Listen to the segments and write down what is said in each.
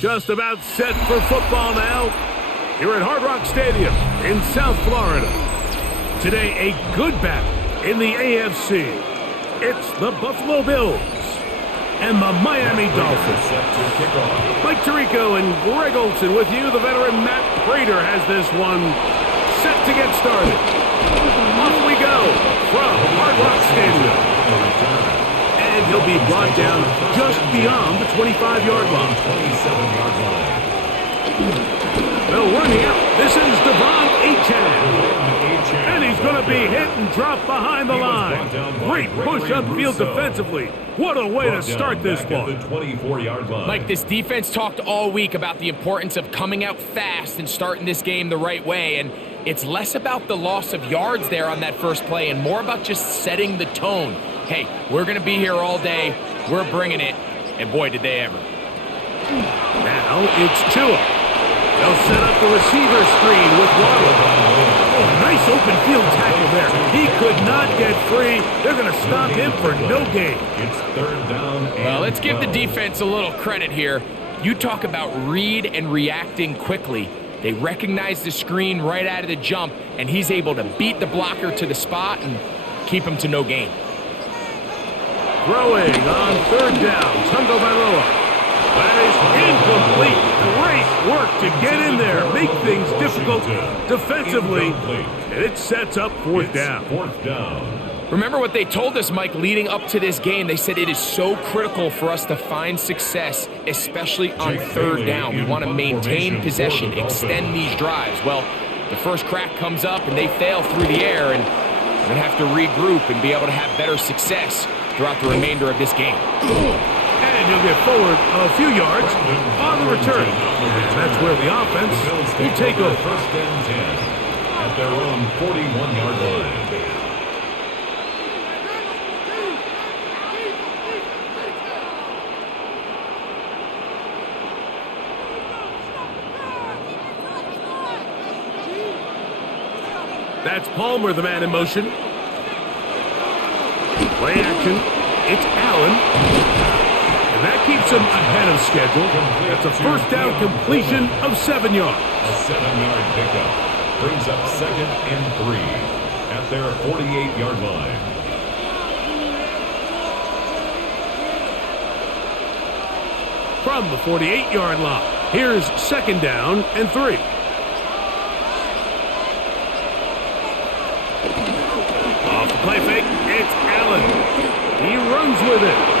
Just about set for football now. Here at Hard Rock Stadium in South Florida. Today, a good battle in the AFC. It's the Buffalo Bills and the Miami Dolphins. Mike Tirico and Greg Olson with you. The veteran Matt Prater has this one set to get started. Off we go from Hard Rock Stadium. And he'll be brought down just beyond the 25-yard line. 27-yard line. They'll run here. This is Devon Achane. And he's going to be hit and drop behind the line. Great push upfield defensively. What a way to start this one. Mike, this defense talked all week about the importance of coming out fast and starting this game the right way. And it's less about the loss of yards there on that first play and more about just setting the tone. Hey, we're going to be here all day. We're bringing it. And boy, did they ever. Now it's Tua. They'll set up the receiver screen with Waddle. Oh, nice open field tackle there. He could not get free. They're going to stop him for no gain. It's third down. Well, let's give the defense a little credit here. You talk about read and reacting quickly. They recognize the screen right out of the jump, and he's able to beat the blocker to the spot and keep him to no gain. Throwing on third down, Tungo Bailoa. That is incomplete. Great work to get in there, make things difficult defensively, and it sets up fourth down. Remember what they told us, Mike, leading up to this game. They said it is so critical for us to find success, especially on third down. We want to maintain possession, extend these drives. Well, the first crack comes up, and they fail through the air, and we're going to have to regroup and be able to have better success throughout the remainder of this game. And he'll get forward a few yards on the return. And that's where the offense will take over. First and 10 at their own 41-yard line. That's Palmer, the man in motion. Play action. It's Allen. And that keeps him ahead of schedule. That's a first down completion of 7 yards. A 7-yard pickup brings up second and 3 at their 48-yard line. From the 48-yard line, here's second down and 3. Off the play fake, it's Allen. He runs with it.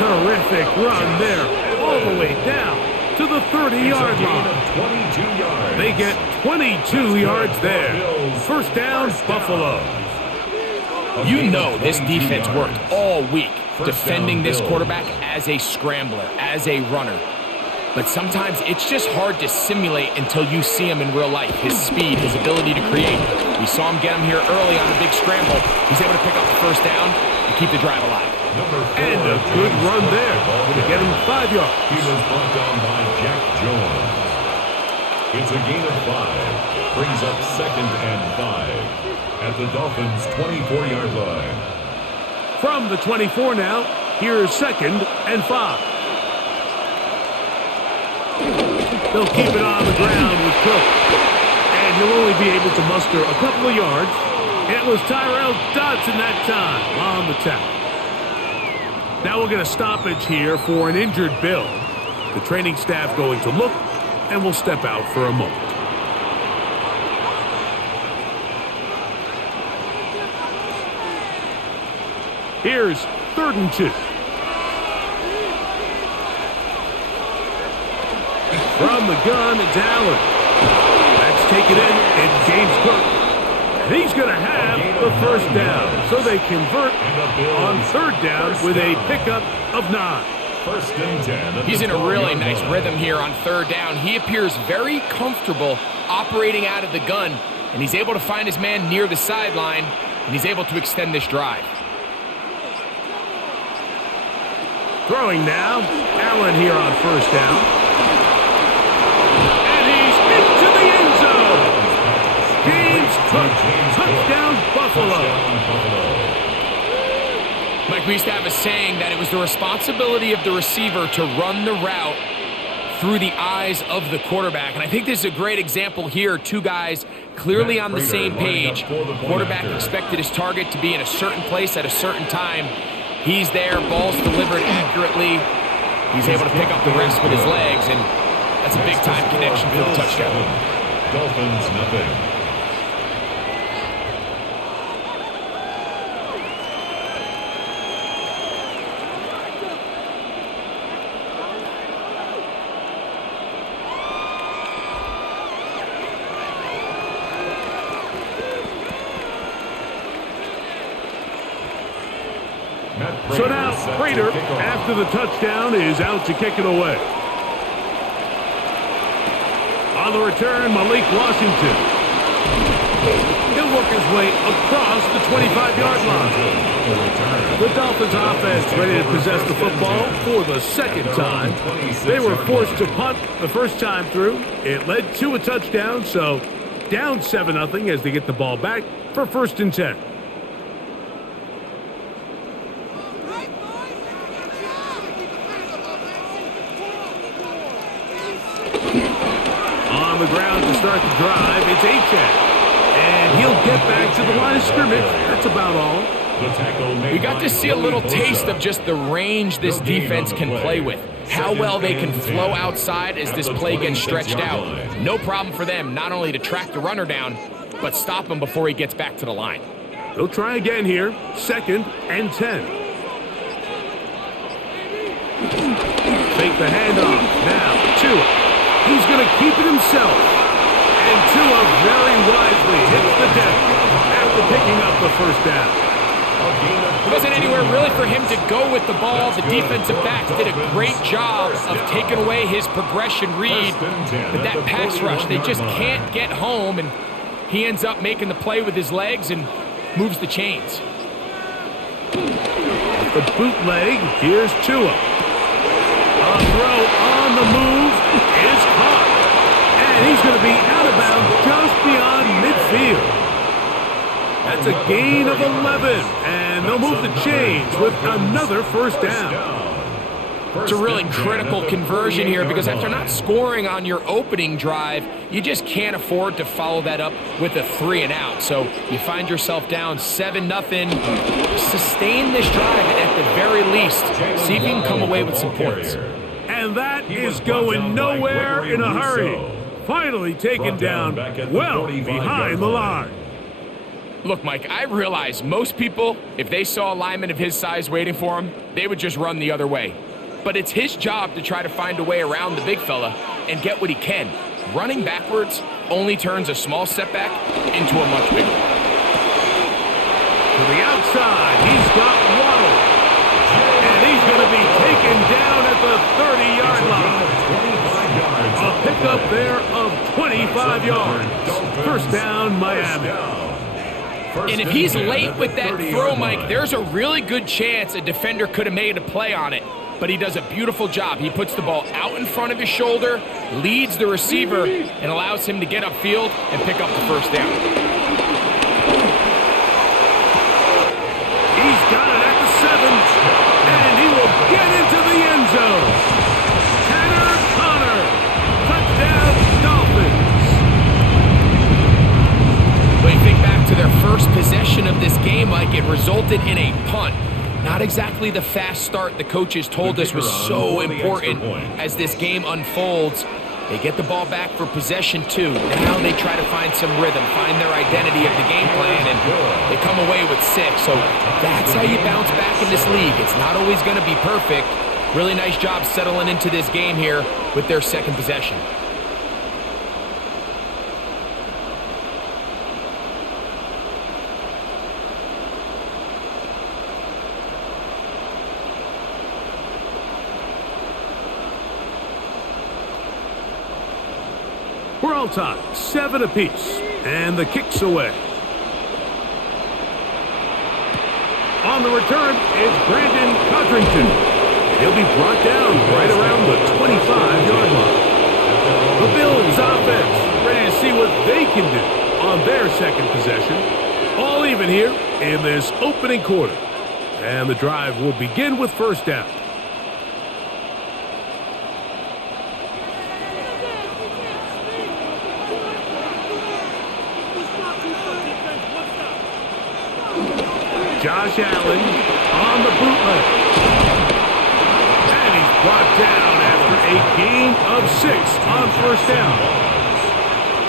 Terrific run there, all the way down to the 30-yard line. 22 yards. They get 22 yards there. First down, Buffalo. You know this defense worked all week defending this quarterback as a scrambler, as a runner. But sometimes it's just hard to simulate until you see him in real life. His speed, his ability to create. We saw him get him here early on the big scramble. He's able to pick up the first down and keep the drive alive. And a good run there. Going to get him 5 yards. He was brought down by Jack Jones. It's a gain of 5. Brings up second and 5 at the Dolphins' 24-yard line. From the 24 now, here's second and 5. They'll keep it on the ground with Cook. And he'll only be able to muster a couple of yards. It was Tyrell Dodson that time on the tackle. Now we'll get a stoppage here for an injured Bill. The training staff going to look, and we'll step out for a moment. Here's third and 2. From the gun, it's Allen. That's taken in. It's James Cook. And he's going to have the first down. So they convert on third down with a pickup of 9. First and 10. He's in a really nice rhythm here on third down. He appears very comfortable operating out of the gun, and he's able to find his man near the sideline, and he's able to extend this drive. Throwing now, Allen here on first down. And he's into the end zone. James Cook, touchdown Buffalo. Mike, we used to have a saying that it was the responsibility of the receiver to run the route through the eyes of the quarterback. And I think this is a great example here. Two guys clearly on the same page. Quarterback expected his target to be in a certain place at a certain time. He's there, ball's delivered accurately. He's able to pick up the rest with his legs, and that's a big-time connection for the touchdown. Dolphins, nothing. So now, Prater, after the touchdown, is out to kick it away. On the return, Malik Washington. He'll work his way across the 25-yard line. The Dolphins offense ready to possess the football for the second time. They were forced to punt the first time through. It led to a touchdown, so down 7-0 as they get the ball back for 1st and 10. On the ground to start the drive, it's Achane. And he'll get back to the line of scrimmage. That's about all. We got to see a little taste of just the range this defense can play with. How well they can flow outside as this play gets stretched out. No problem for them not only to track the runner down, but stop him before he gets back to the line. They'll try again here. 2nd and 10. Fake the handoff. Now, Tua. He's going to keep it himself. And Tua very wisely hits the deck after picking up the 1st down. There wasn't anywhere really for him to go with the ball. The defensive backs did a great job of taking away his progression read. But that pass rush, they just can't get home, and he ends up making the play with his legs and moves the chains. The bootleg, here's Tua. A throw on the move is caught. And he's going to be out of bounds just beyond midfield. That's a gain of 11, and they'll move the chains with another 1st down. It's a really critical conversion here because after not scoring on your opening drive, you just can't afford to follow that up with a 3 and out. So you find yourself down 7-0. Sustain this drive, and at the very least, see if you can come away with some points. And that is going nowhere in a hurry. Finally taken down well behind the line. Look, Mike, I realize most people, if they saw a lineman of his size waiting for him, they would just run the other way. But it's his job to try to find a way around the big fella and get what he can. Running backwards only turns a small setback into a much bigger. To the outside, he's got Waddle. And he's going to be taken down at the 30-yard line. A pickup there of 25 yards. 1st down, Miami. And if he's late with that throw, Mike, there's a really good chance a defender could have made a play on it. But he does a beautiful job. He puts the ball out in front of his shoulder, leads the receiver, and allows him to get upfield and pick up the 1st down. He's got it at the 7, and he will get into the end zone. Tanner Connor, touchdown Dolphins. When you think back to their first possession of this game, Mike, it resulted in a punt. Not exactly the fast start the coaches told us was so important as this game unfolds. They get the ball back for possession 2. Now they try to find some rhythm, find their identity of the game plan, and they come away with 6. So that's how you bounce back in this league. It's not always going to be perfect. Really nice job settling into this game here with their 2nd possession. We're all tied, 7 apiece, and the kick's away. On the return, it's Brandon Codrington. He'll be brought down right around the 25-yard line. The Bills offense ready to see what they can do on their 2nd possession. All even here in this opening quarter. And the drive will begin with first down. Josh Allen on the bootleg. And he's brought down after a gain of 6 on first down.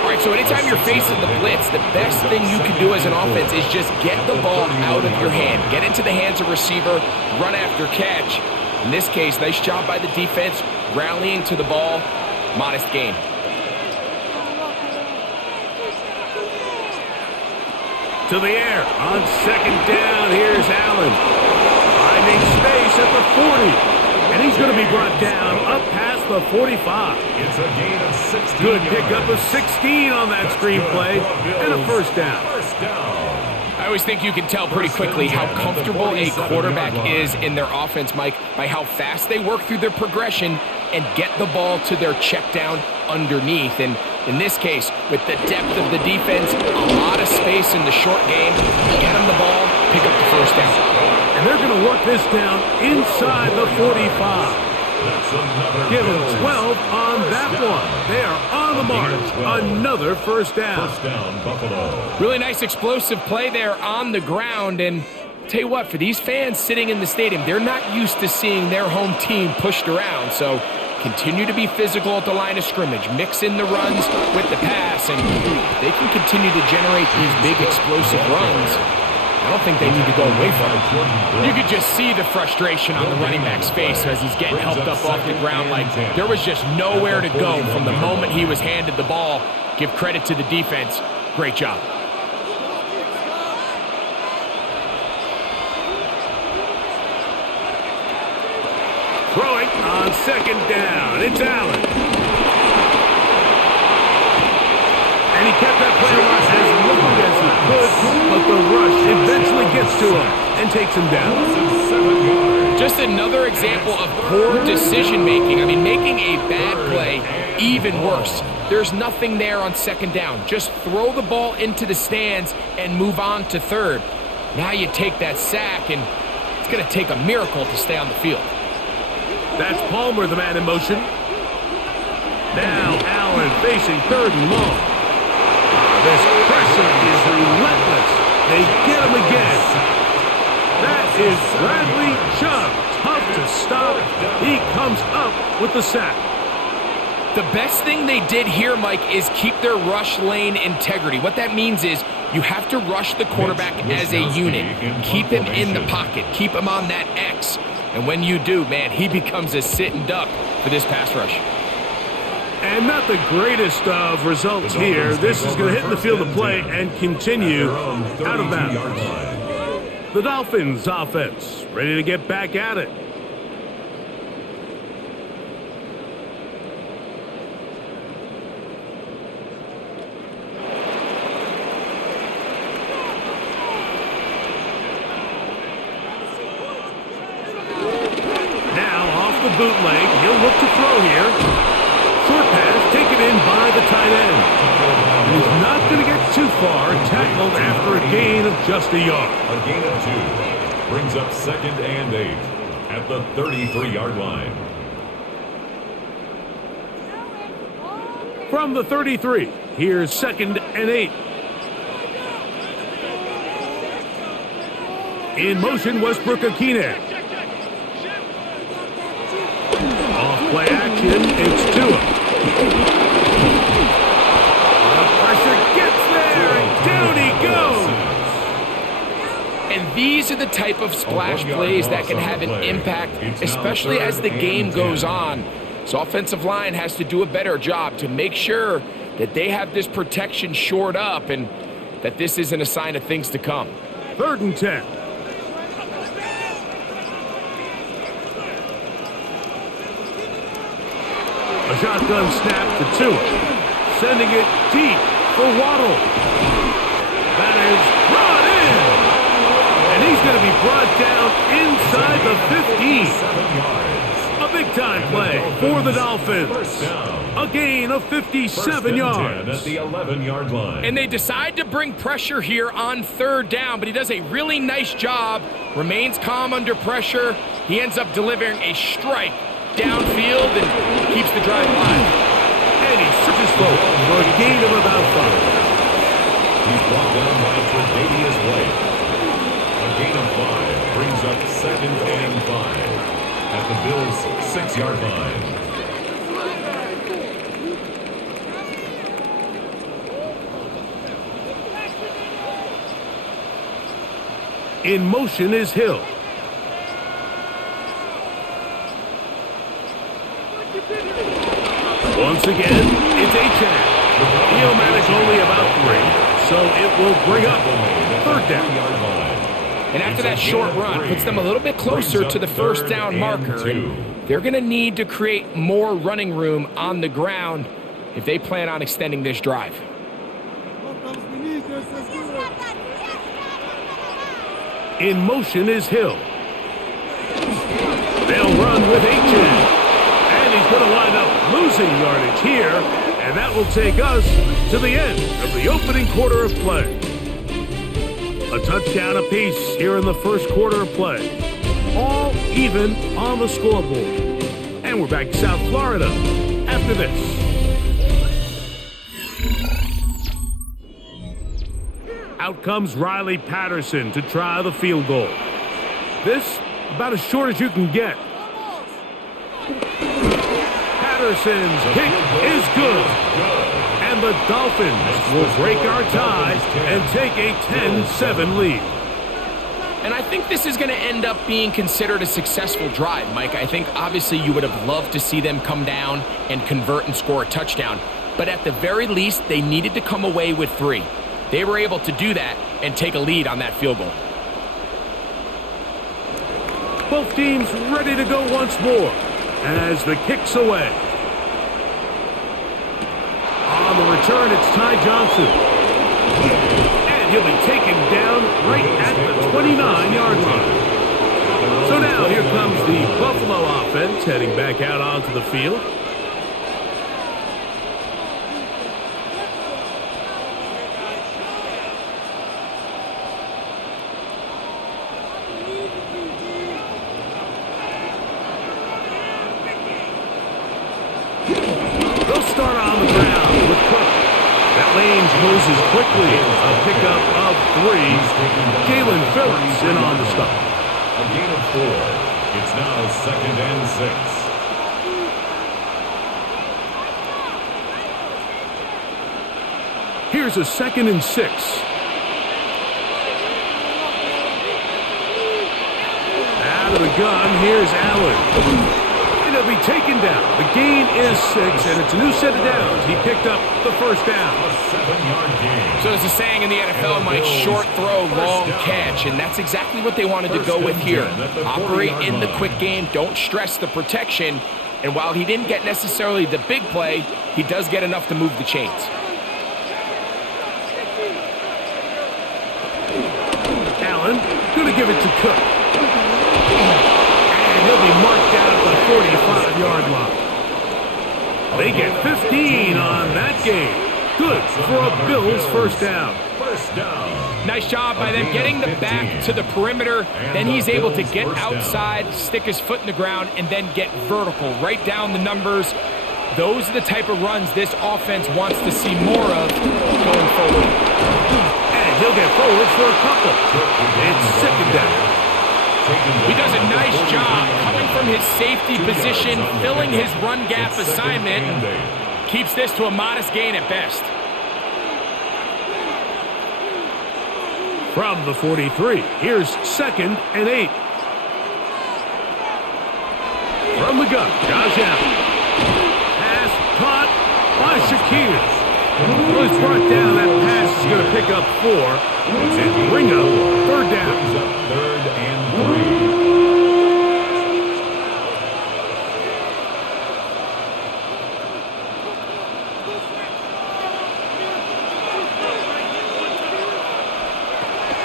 All right, so anytime you're facing the blitz, the best thing you can do as an offense is just get the ball out of your hand. Get into the hands of receiver, run after catch. In this case, nice job by the defense, rallying to the ball, modest gain. To the air on second down. Here's Allen. Finding space at the 40. And he's going to be brought down up past the 45. It's a gain of 16 Good pickup of 16 on that screenplay. And a first down. I always think you can tell pretty quickly how comfortable a quarterback is in their offense, Mike, by how fast they work through their progression and get the ball to their check down underneath. And in this case, with the depth of the defense, a lot of space in the short game, get them the ball, pick up the first down. And they're going to work this down inside the 45. Give them 12 on that one. They are on the mark. Another first down. First down, Buffalo. Really nice explosive play there on the ground. And tell you what, for these fans sitting in the stadium, they're not used to seeing their home team pushed around. So continue to be physical at the line of scrimmage. Mix in the runs with the pass. And they can continue to generate these big explosive runs. I don't think they need to go away from it. You could just see the frustration on the running back's face as he's getting helped up off the ground. Like there was just nowhere to go from the moment he was handed the ball. Give credit to the defense. Great job. Throwing on second down. It's Allen. And he kept that play alive as long as he could, but the rush eventually gets to him and takes him down. Just another example of poor decision-making. I mean, making a bad play even worse. There's nothing there on second down. Just throw the ball into the stands and move on to third. Now you take that sack, and it's going to take a miracle to stay on the field. That's Palmer, the man in motion. Now Allen facing third and long. This pressure is relentless. They get him again. That is Bradley Chubb. Tough to stop. He comes up with the sack. The best thing they did here, Mike, is keep their rush lane integrity. What that means is you have to rush the quarterback as a unit. Keep him in the pocket. Keep him on that X. And when you do, man, he becomes a sitting duck for this pass rush. And not the greatest of results here. This is going to hit the field of play and continue out of bounds. The Dolphins offense ready to get back at it. Now off the bootleg, he'll look to throw here. Short pass taken in by the tight end. And he's not going to get too far, tackled after a gain of just a yard. A gain of 2 brings up 2nd and 8 at the 33-yard line. From the 33, here's 2nd and 8. In motion, Westbrook-Akine. Off-play action, it's Tua. The pressure gets there, and down he goes. And these are the type of splash plays that can have an impact, especially as the game goes on. So offensive line has to do a better job to make sure that they have this protection shored up and that this isn't a sign of things to come. 3rd and 10. A shotgun snap to Tua, sending it deep for Waddle. That is brought in, and he's going to be brought down inside the 15. A big-time play for the Dolphins. A gain of 57 yards. At the 11-yard line. And they decide to bring pressure here on third down, but he does a really nice job, remains calm under pressure. He ends up delivering a strike downfield and keeps the drive alive. And he searches forward for a gain of about 5. He's brought down by Tre'Davious White. A gain of 5 brings up 2nd and 5 at the Bills' 6-yard line. In motion is Hill. Once again, it's Achane. He'll manage only about 3, so it will bring up 3rd down. And after that short run, puts them a little bit closer to the first down marker. And they're going to need to create more running room on the ground if they plan on extending this drive. In motion is Hill. They'll run with Achane. And he's going to wind up losing yardage here. And that will take us to the end of the opening quarter of play. A touchdown apiece here in the first quarter of play. All even on the scoreboard. And we're back to South Florida after this. Out comes Riley Patterson to try the field goal. This, about as short as you can get. Patterson's kick is good. And the Dolphins will break our tie and take a 10-7 lead. And I think this is going to end up being considered a successful drive, Mike. I think obviously you would have loved to see them come down and convert and score a touchdown. But at the very least, they needed to come away with 3. They were able to do that and take a lead on that field goal. Both teams ready to go once more as the kick's away. On the return, it's Ty Johnson. And he'll be taken down right at the 29-yard line. So now here comes the Buffalo offense heading back out onto the field. They'll start on the ground with Cook. That lane closes quickly. A pickup of 3. Jalen Phillips in on the stop. A gain of 4. It's now 2nd and 6. Here's a 2nd and 6. Out of the gun, here's Allen. He'll be taken down. The gain is 6, and it's a new set of downs. He picked up the first down. A 7-yard gain. So there's a saying in the NFL, Mike, short throw, long catch, and that's exactly what they wanted to go with here. Operate in the quick game, don't stress the protection, and while he didn't get necessarily the big play, he does get enough to move the chains. Allen going to give it to Cook. He'll be marked down at the 45-yard line. They get 15 on that game. Good for a Bills first down. Nice job by them getting the back to the perimeter. Then he's able to get outside, stick his foot in the ground, and then get vertical. Right down the numbers. Those are the type of runs this offense wants to see more of going forward. And he'll get forward for a couple. It's 2nd down. He does a nice job coming from his safety position, filling his run gap assignment, keeps this to a modest gain at best. From the 43, here's 2nd and 8. From the gun, Josh Allen. Pass caught by Shakir. Well, he's brought down. That pass is going to pick up 4 and bring up 3rd down. 3rd and 3.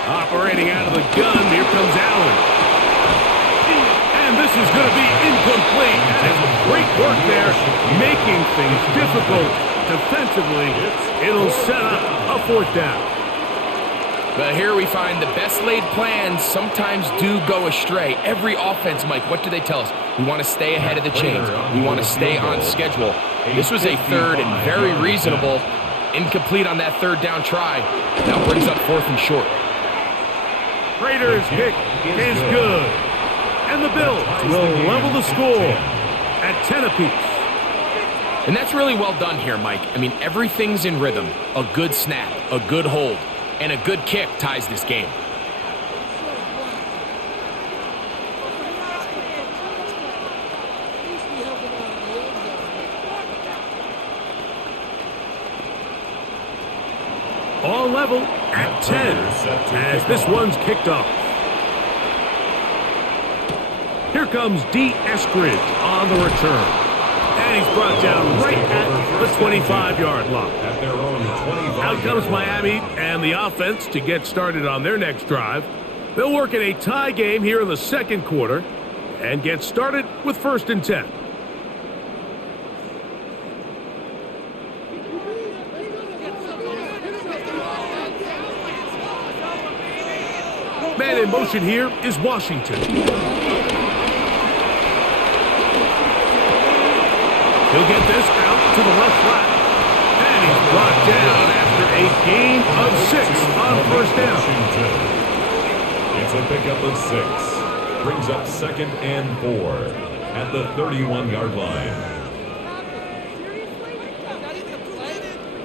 Operating out of the gun, here comes Allen. And this is going to be incomplete. That is great work there making things difficult defensively. It'll set up a 4th down. But here we find the best laid plans sometimes do go astray. Every offense, Mike, what do they tell us? We want to stay ahead of the chains. We want to stay on schedule. This was a 3rd and very reasonable. Incomplete on that 3rd down try. Now brings up 4th and short. Raiders' kick is good. And the Bills will level the score at 10 apiece. And that's really well done here, Mike. I mean, everything's in rhythm. A good snap, a good hold, and a good kick ties this game. All level at 10 as this one's kicked off. Here comes D. Eskridge on the return. And he's brought down right at the 25-yard line. Out comes Miami and the offense to get started on their next drive. They'll work in a tie game here in the 2nd quarter and get started with 1st and 10. Man in motion here is Washington. He'll get this out to the left flat. And he's brought down after a gain of 6 on 1st down. It's a pickup of 6. Brings up 2nd and 4 at the 31-yard line.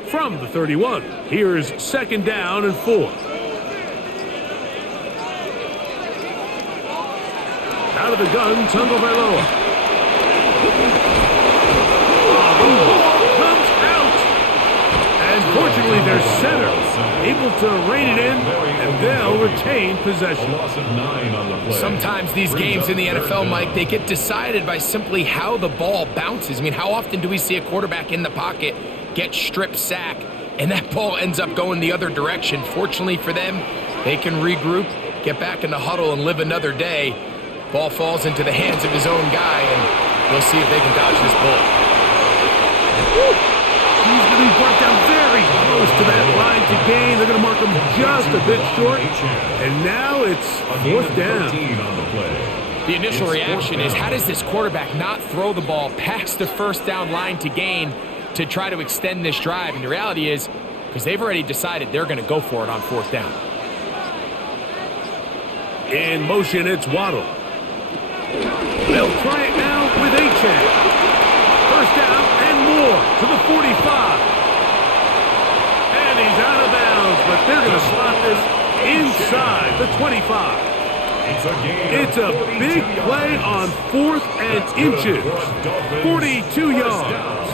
From the 31, here's 2nd down and 4. Out of the gun, Tagovailoa. The ball comes out. And fortunately, their center able to rein it in, and they'll retain possession. Sometimes these games in the NFL, Mike, they get decided by simply how the ball bounces. I mean, how often do we see a quarterback in the pocket get strip sack, and that ball ends up going the other direction? Fortunately for them, they can regroup, get back in the huddle, and live another day. Ball falls into the hands of his own guy, and we'll see if they can dodge this bullet. He's going to be brought down very close to that line to gain. They're going to mark him just a bit short. And now it's 4th down. The initial reaction is, how does this quarterback not throw the ball past the 1st down line to gain to try to extend this drive? And the reality is, because they've already decided they're going to go for it on 4th down. In motion, it's Waddle. They'll try it now with Achane. 1st down and more to the 45. And he's out of bounds, but they're going to slot this inside the 25. It's a big play on 4th and inches. 42 yards.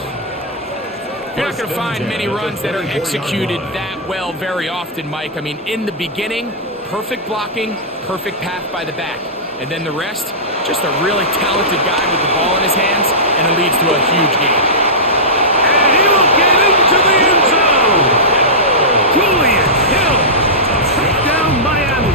You're not going to find many runs that are executed that well very often, Mike. I mean, in the beginning, perfect blocking, perfect path by the back. And then the rest, just a really talented guy with the ball in his hands, and it leads to a huge game. And he will get into the end zone. Julian Hill, touchdown Miami.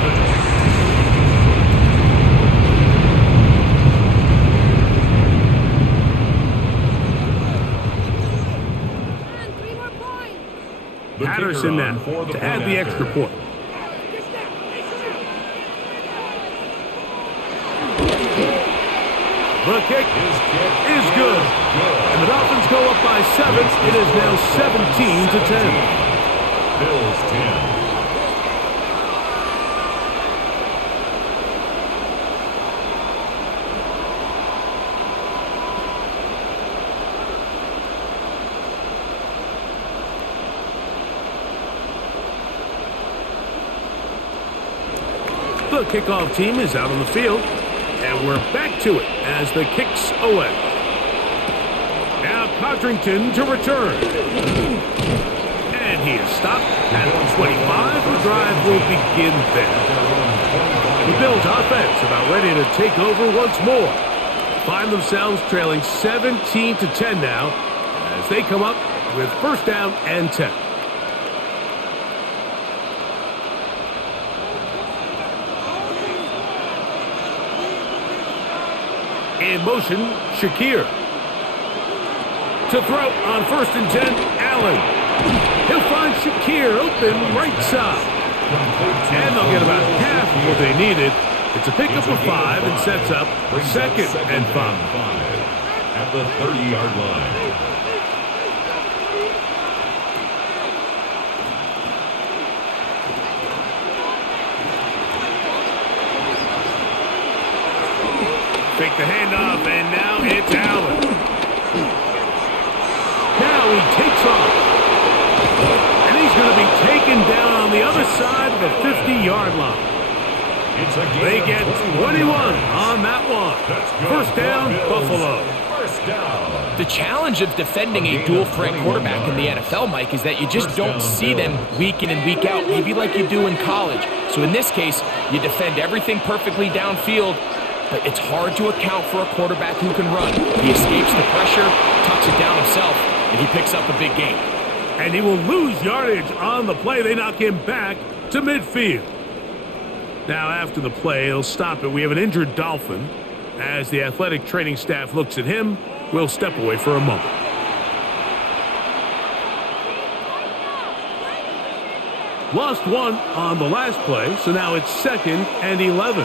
Patterson now to add the extra point. The kick is good. And the Dolphins go up by 7. It is now 17-10. Bills 10. The kickoff team is out on the field. And we're back to it as the kick's away. Now Codrington to return. And he is stopped at the 25. The drive will begin there. The Bills offense about ready to take over once more. Find themselves trailing 17-10 now as they come up with 1st down and 10. In motion, Shakir. To throw on 1st and 10, Allen. He'll find Shakir open right side. And they'll get about half of what they needed. It's a pickup of 5 and sets up 2nd and 5. At the 30-yard line. Take the handoff, and now it's Allen. Now he takes off. And he's going to be taken down on the other side of the 50-yard line. They get 21 on that one. 1st down, Buffalo. The challenge of defending a dual-threat quarterback in the NFL, Mike, is that you just don't see them week in and week out, maybe like you do in college. So in this case, you defend everything perfectly downfield, but it's hard to account for a quarterback who can run. He escapes the pressure, tucks it down himself, and he picks up a big gain. And he will lose yardage on the play. They knock him back to midfield. Now, after the play, he'll stop it. We have an injured Dolphin. As the athletic training staff looks at him, we'll step away for a moment. Lost 1 on the last play, so now it's 2nd and 11.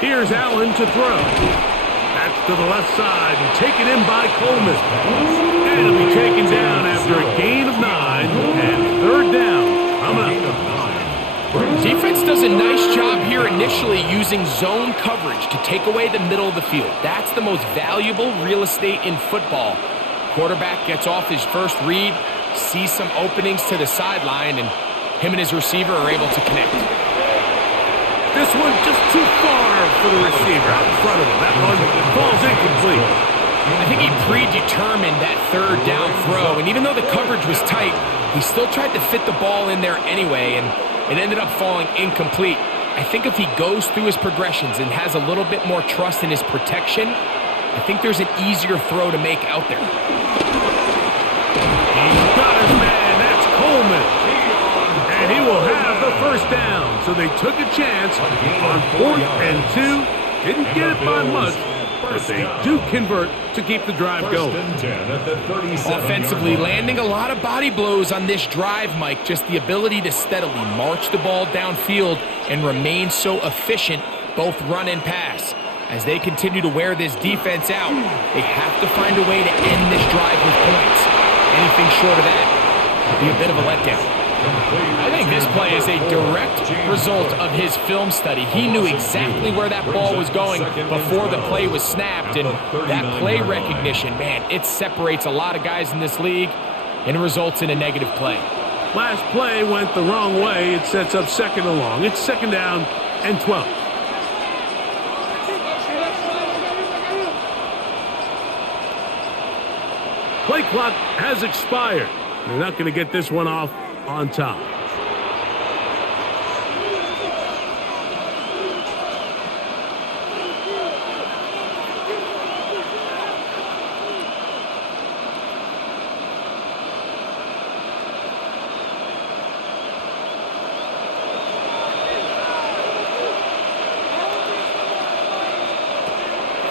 Here's Allen to throw. That's to the left side and taken in by Coleman. And it'll be taken down after a gain of 9 and 3rd down. Defense does a nice job here initially using zone coverage to take away the middle of the field. That's the most valuable real estate in football. Quarterback gets off his first read, sees some openings to the sideline, and him and his receiver are able to connect. This one just too far for the receiver out in front of him. That one falls incomplete. I think he predetermined that 3rd down throw, and even though the coverage was tight, he still tried to fit the ball in there anyway, and it ended up falling incomplete. I think if he goes through his progressions and has a little bit more trust in his protection, I think there's an easier throw to make out there. He's got his man. That's Coleman. And he will have the 1st down. So they took a chance on 4th and 2. Didn't get it by much, but they do convert to keep the drive going. Offensively, landing a lot of body blows on this drive, Mike. Just the ability to steadily march the ball downfield and remain so efficient, both run and pass. As they continue to wear this defense out, they have to find a way to end this drive with points. Anything short of that would be a bit of a letdown. I think this play is a direct result of his film study. He knew exactly where that ball was going before the play was snapped, and that play recognition, man, it separates a lot of guys in this league and results in a negative play. Last play went the wrong way. It sets up 2nd and long. It's 2nd down and 12. Play clock has expired. They're not going to get this one off on top.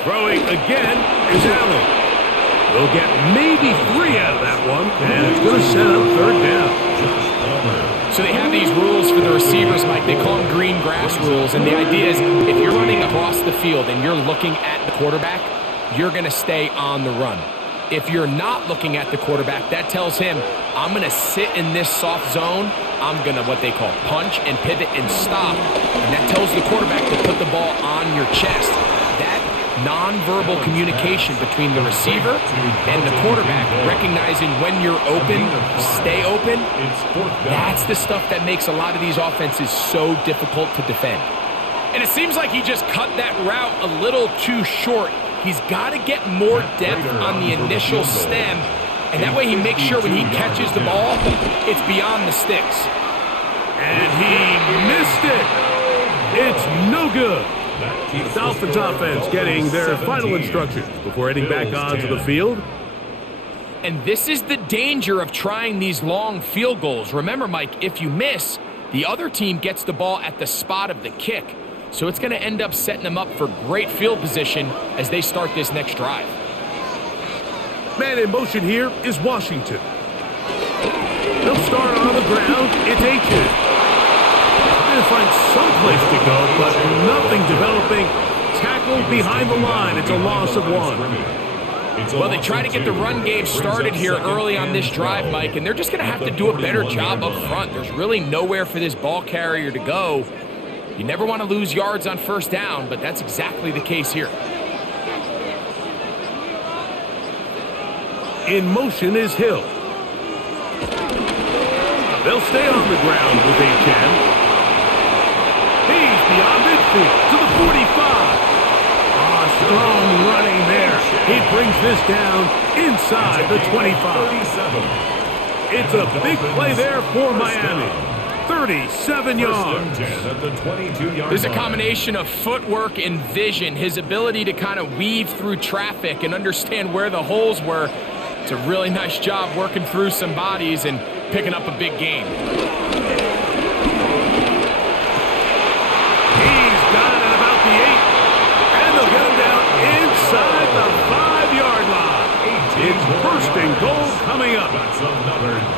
Throwing again is Allen. They'll get maybe 3 out of that one, and it's going to set up 3rd down. So they have these rules for the receivers, Mike. They call them green grass rules, and the idea is if you're running across the field and you're looking at the quarterback, you're going to stay on the run. If you're not looking at the quarterback, that tells him, I'm going to sit in this soft zone. I'm going to what they call punch and pivot and stop. And that tells the quarterback to put the ball on your chest. That nonverbal communication between the receiver and the quarterback, recognizing when you're open, stay open, that's the stuff that makes a lot of these offenses so difficult to defend. And it seems like he just cut that route a little too short. He's got to get more depth on the initial stem, and that way he makes sure when he catches the ball, it's beyond the sticks. And he missed it. It's no good. The Dolphins offense getting their final instructions before heading back onto the field. And this is the danger of trying these long field goals. Remember, Mike, if you miss, The other team gets the ball at the spot of the kick, so it's going to end up setting them up for great field position as they start this next drive. Man in motion here is Washington. They'll start on the ground. It's Aiken. Trying to find some place to go, but nothing developing. Tackled behind the line. It's a loss of 1. Well, they try to get the run game started here early on this drive, Mike, and they're just going to have to do a better job up front. There's really nowhere for this ball carrier to go. You never want to lose yards on first down, but that's exactly the case here. In motion is Hill. They'll stay on the ground with Aiken. He's beyond midfield to the 45. Strong running there. He brings this down inside the 25. It's a big play there for Miami. 37 yards. There's a combination of footwork and vision, his ability to kind of weave through traffic and understand where the holes were. It's a really nice job working through some bodies and picking up a big gain. He's got it about the 8. And they'll get him down inside the 5-yard line. It's first and goal coming up.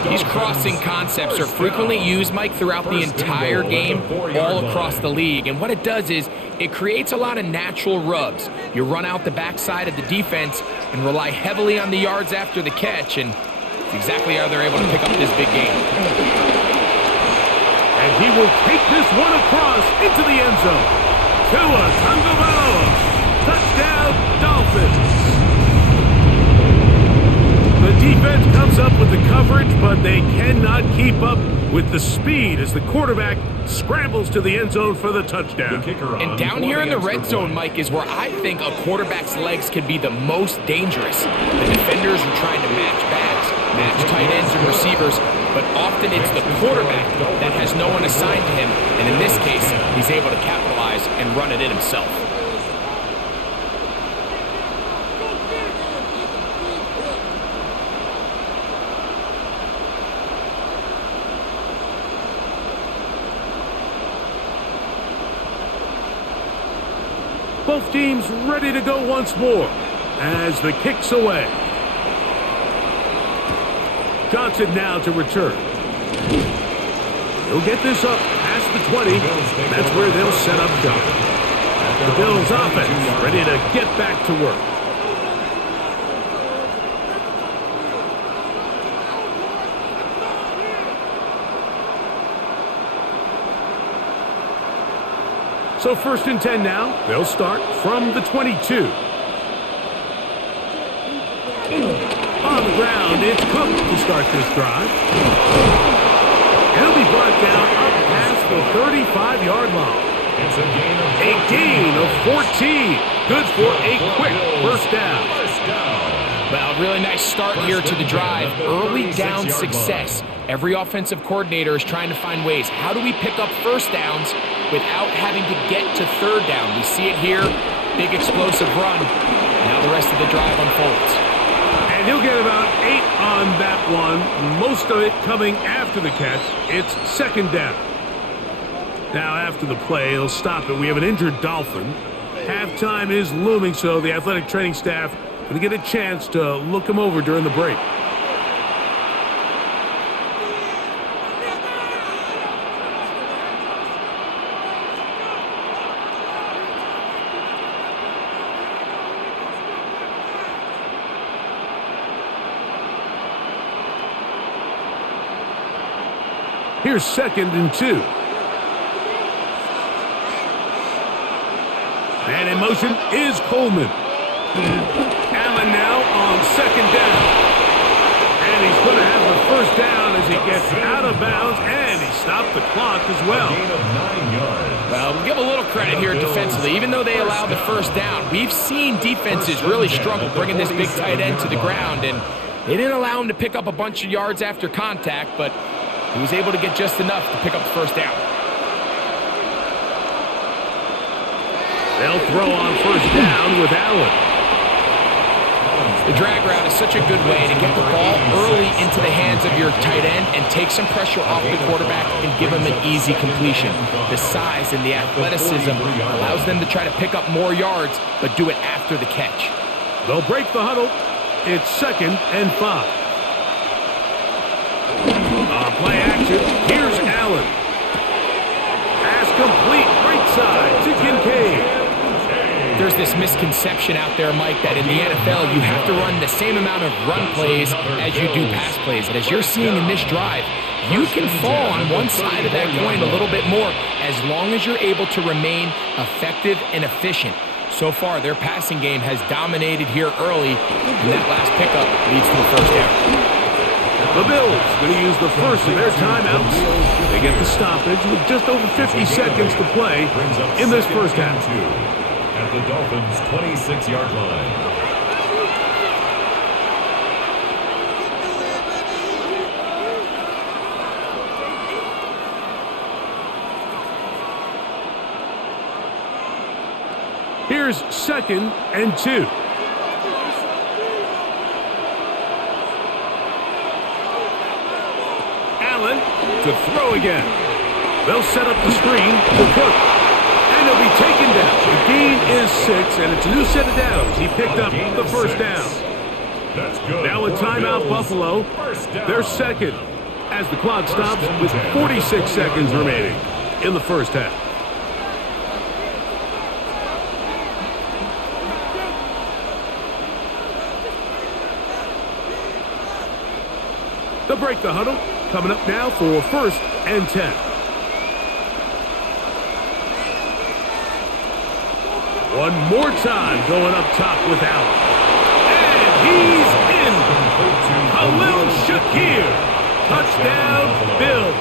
These crossing concepts are frequently used, Mike, throughout the entire game, all across the league. And what it does is it creates a lot of natural rubs. You run out the backside of the defense and rely heavily on the yards after the catch, and it's exactly how they're able to pick up this big game. And he will take this one across into the end zone. Tua Tagovailoa. Touchdown, Dolphins. The defense comes up with the coverage, but they cannot keep up with the speed as the quarterback scrambles to the end zone for the touchdown. And down here in the red zone, Mike, is where I think a quarterback's legs can be the most dangerous. The defenders are trying to match backs, match tight ends and receivers, but often it's the quarterback that has no one assigned to him, and in this case, he's able to capitalize and run it in himself. Both teams ready to go once more as the kick's away. Johnson now to return. He'll get this up past the 20. That's where they'll set up shop. The Bills offense ready to get back to work. So 1st and 10 now. They'll start from the 22. On the ground, it's Cook to start this drive. He'll be brought down up past the 35-yard line. It's a gain of 14. Good for a quick first down. Well, really nice start here to the drive. Early down success. Every offensive coordinator is trying to find ways. How do we pick up first downs without having to get to third down? We see it here. Big explosive run. Now the rest of the drive unfolds. And he'll get about 8 on that one. Most of it coming after the catch. It's 2nd down. Now after the play, he'll stop it. We have an injured Dolphin. Halftime is looming, so the athletic training staff going to get a chance to look him over during the break. Here's 2nd and 2. And in motion is Coleman. Allen now on 2nd down. And he's going to have the first down as he gets out of bounds, and he stopped the clock as well. Well, we'll give a little credit here defensively. Even though they allowed the first down, we've seen defenses really struggle bringing this big tight end to the ground, and they didn't allow him to pick up a bunch of yards after contact, but he was able to get just enough to pick up the first down. They'll throw on first down with Allen. The drag route is such a good way to get the ball early into the hands of your tight end and take some pressure off the quarterback and give him an easy completion. The size and the athleticism allows them to try to pick up more yards, but do it after the catch. They'll break the huddle. It's 2nd and 5. Play action. Here's Allen. Pass complete. Right side to Kincaid. There's this misconception out there, Mike, that in the NFL you have to run the same amount of run plays as you do pass plays. And as you're seeing in this drive, you can fall on one side of that coin a little bit more as long as you're able to remain effective and efficient. So far, their passing game has dominated here early, and that last pickup leads to a first down. The Bills going to use the first of their timeouts. They get the stoppage with just over 50 seconds to play in this first half. At the Dolphins' 26-yard line. Here's 2nd and 2. Allen to throw again. They'll set up the screen to Cook. And he'll be taken down. The gain is 6, and it's a new set of downs. He picked up the first down. That's good. Now a timeout, Buffalo. They're second as the clock stops with 46 seconds remaining in the first half. They'll break the huddle. Coming up now for 1st and 10. One more time going up top with Allen. And he's in. Khalil Shakir. Touchdown, Bills.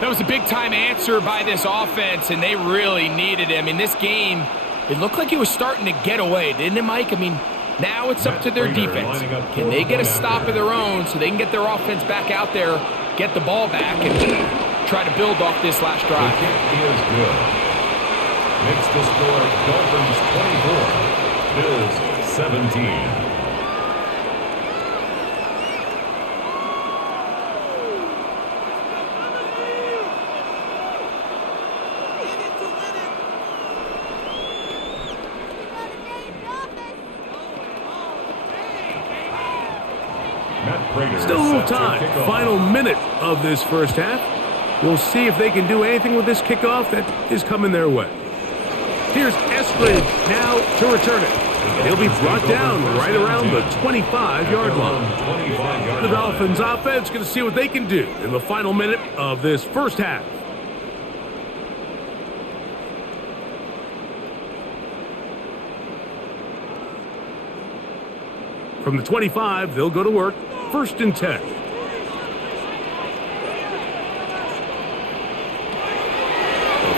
That was a big-time answer by this offense, and they really needed it. I mean, this game, it looked like it was starting to get away, didn't it, Mike? I mean, now it's up to their defense. Can they get a stop of their own so they can get their offense back out there, get the ball back, and try to build off this last drive? The kick is good. Makes the score Dolphins 24, Bills 17. Still a little time. Final minute of this first half. We'll see if they can do anything with this kickoff that is coming their way. Here's Eskridge now to return it. And he'll be brought down right around the 25-yard line. The Dolphins offense going to see what they can do in the final minute of this first half. From the 25, they'll go to work. 1st and 10. They'll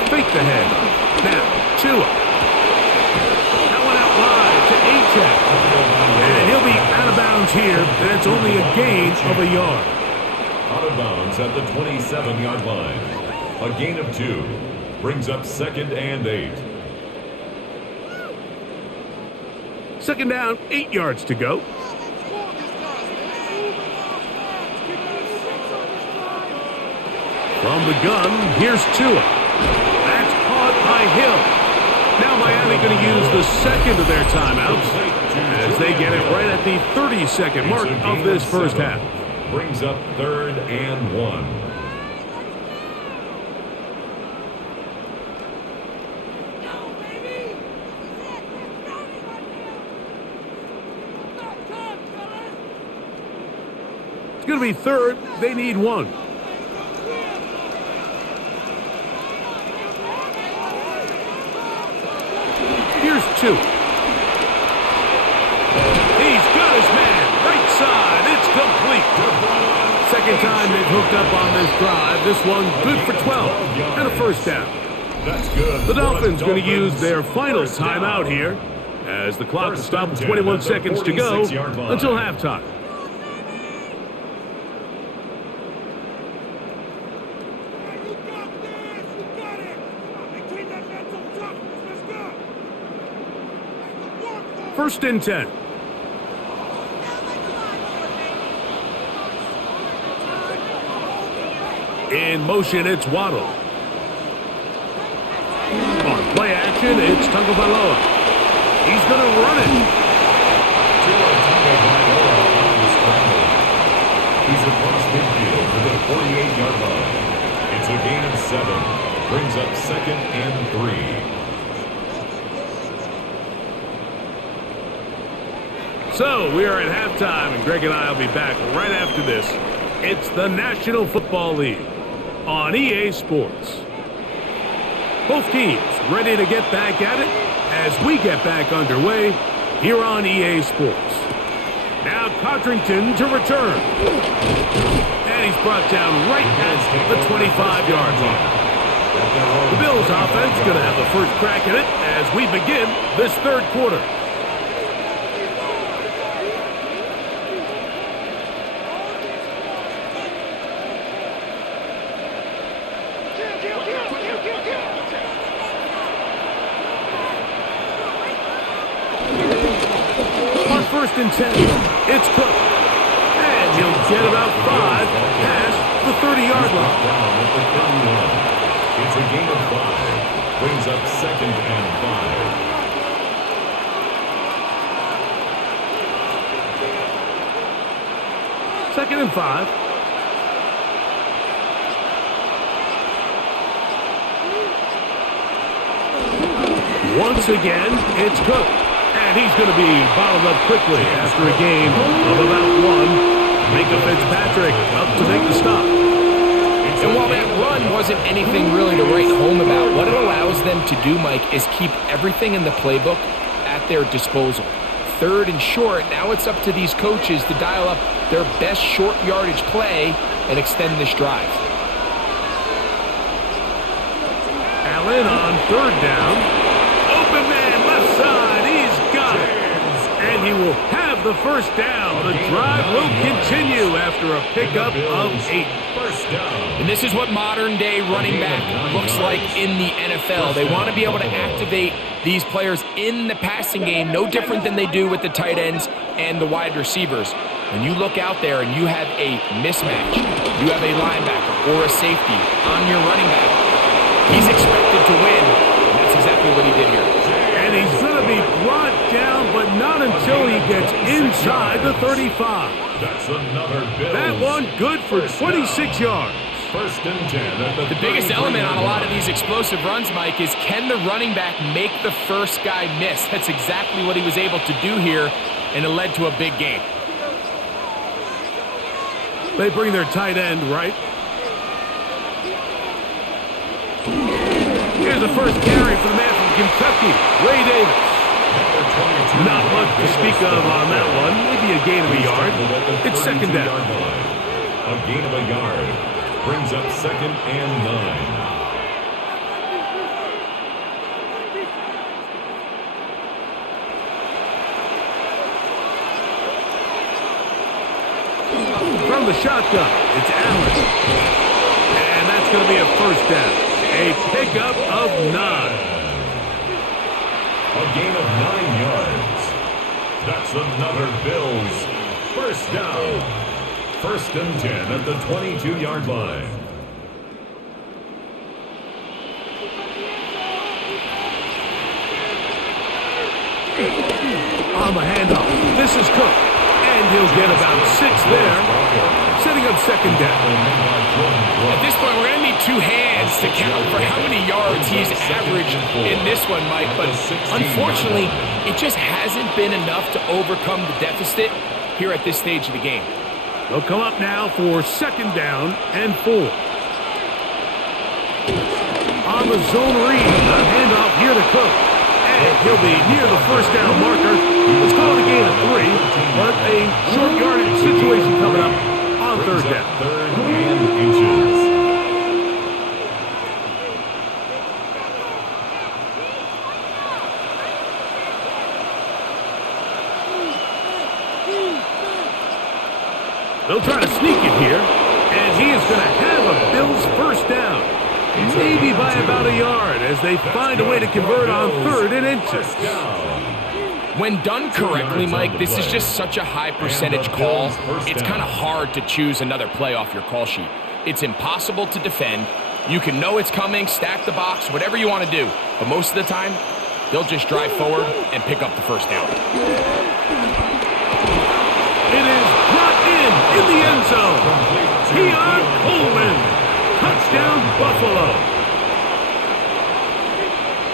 fake the handoff. Now, Tua. That one out wide to Achane. And he'll be out of bounds here. That's only a gain of a yard. Out of bounds at the 27-yard line. A gain of 2. Brings up 2nd and 8. 2nd down, 8 yards to go. From the gun, here's Tua. That's caught by Hill. Now Miami going to use the second of their timeouts as they get it right at the 30-second mark of this first half. Brings up 3rd and 1. It's going to be 3rd. They need 1. Here's 2. He's got his man. Right side. It's complete. Second time they've hooked up on this drive. This one good for 12 and a first down. That's good. The Dolphins going to use their final timeout here as the clock will stop with 21 seconds to go until halftime. first and 10. In motion, it's Waddle. On play action, it's Tagovailoa. He's going to run it. He's across midfield to the 48-yard line. It's a gain of 7. Brings up second and 3. So we are at halftime, and Greg and I will be back right after this. It's the National Football League on EA Sports. Both teams ready to get back at it as we get back underway here on EA Sports. Now Codrington to return. And he's brought down right at the 25-yard line. The Bills offense going to have the first crack at it as we begin this third quarter. First and 10. It's Cook. And he'll get about 5 past the 30-yard line. It's a gain of 5. Brings up second and 5. Second and 5. Once again, it's Cook. And he's going to be bottled up quickly after a gain of about 1. Minka Fitzpatrick up to make the stop. And while that run wasn't anything really to write home about, what it allows them to do, Mike, is keep everything in the playbook at their disposal. Third and short, now it's up to these coaches to dial up their best short yardage play and extend this drive. Allen on third down. Open man left side. And he will have the first down. The drive will continue after a pickup of 8. First down. And this is what modern-day running back looks like in the NFL. They want to be able to activate these players in the passing game, no different than they do with the tight ends and the wide receivers. When you look out there and you have a mismatch, you have a linebacker or a safety on your running back, he's expected to win, and that's exactly what he did here. And he's going to be brought down, but not until he gets inside the 35. That's another Bills. That one good for 26 yards. First and 10 at the biggest element on a lot of these explosive runs, Mike, is can the running back make the first guy miss? That's exactly what he was able to do here, and it led to a big game. They bring their tight end right. Here's the first carry for the man from Kentucky, Ray Davis. Not much to speak of on that one. Maybe a gain of a yard. It's second down. A gain of a yard brings up second and 9. From the shotgun, it's Allen. And that's going to be a first down. A pickup of 9. A gain of 9 yards. That's another Bills first down. First and 10 at the 22-yard line. On the handoff, this is Cook. And he'll get about 6 there. Setting up second down. At this point, we're going to need 2 hands to count for how many yards he's averaged in this one, Mike. But unfortunately, it just hasn't been enough to overcome the deficit here at this stage of the game. They'll come up now for second down and 4. On the zone read, a handoff here to Cook. And he'll be near the first down marker. Let's call it a gain of 3, but a short yardage situation coming up on third down. Third and inches. They'll try to sneak it here, and he is going to have a Bills first down. Maybe by about a yard as they find a way to convert on third and inches. When done correctly, Mike, this is just such a high percentage call. It's kind of hard to choose another play off your call sheet. It's impossible to defend. You can know it's coming, stack the box, whatever you want to do. But most of the time, they'll just drive forward and pick up the first down. It is brought in the end zone. Keon Coleman. Touchdown, Buffalo.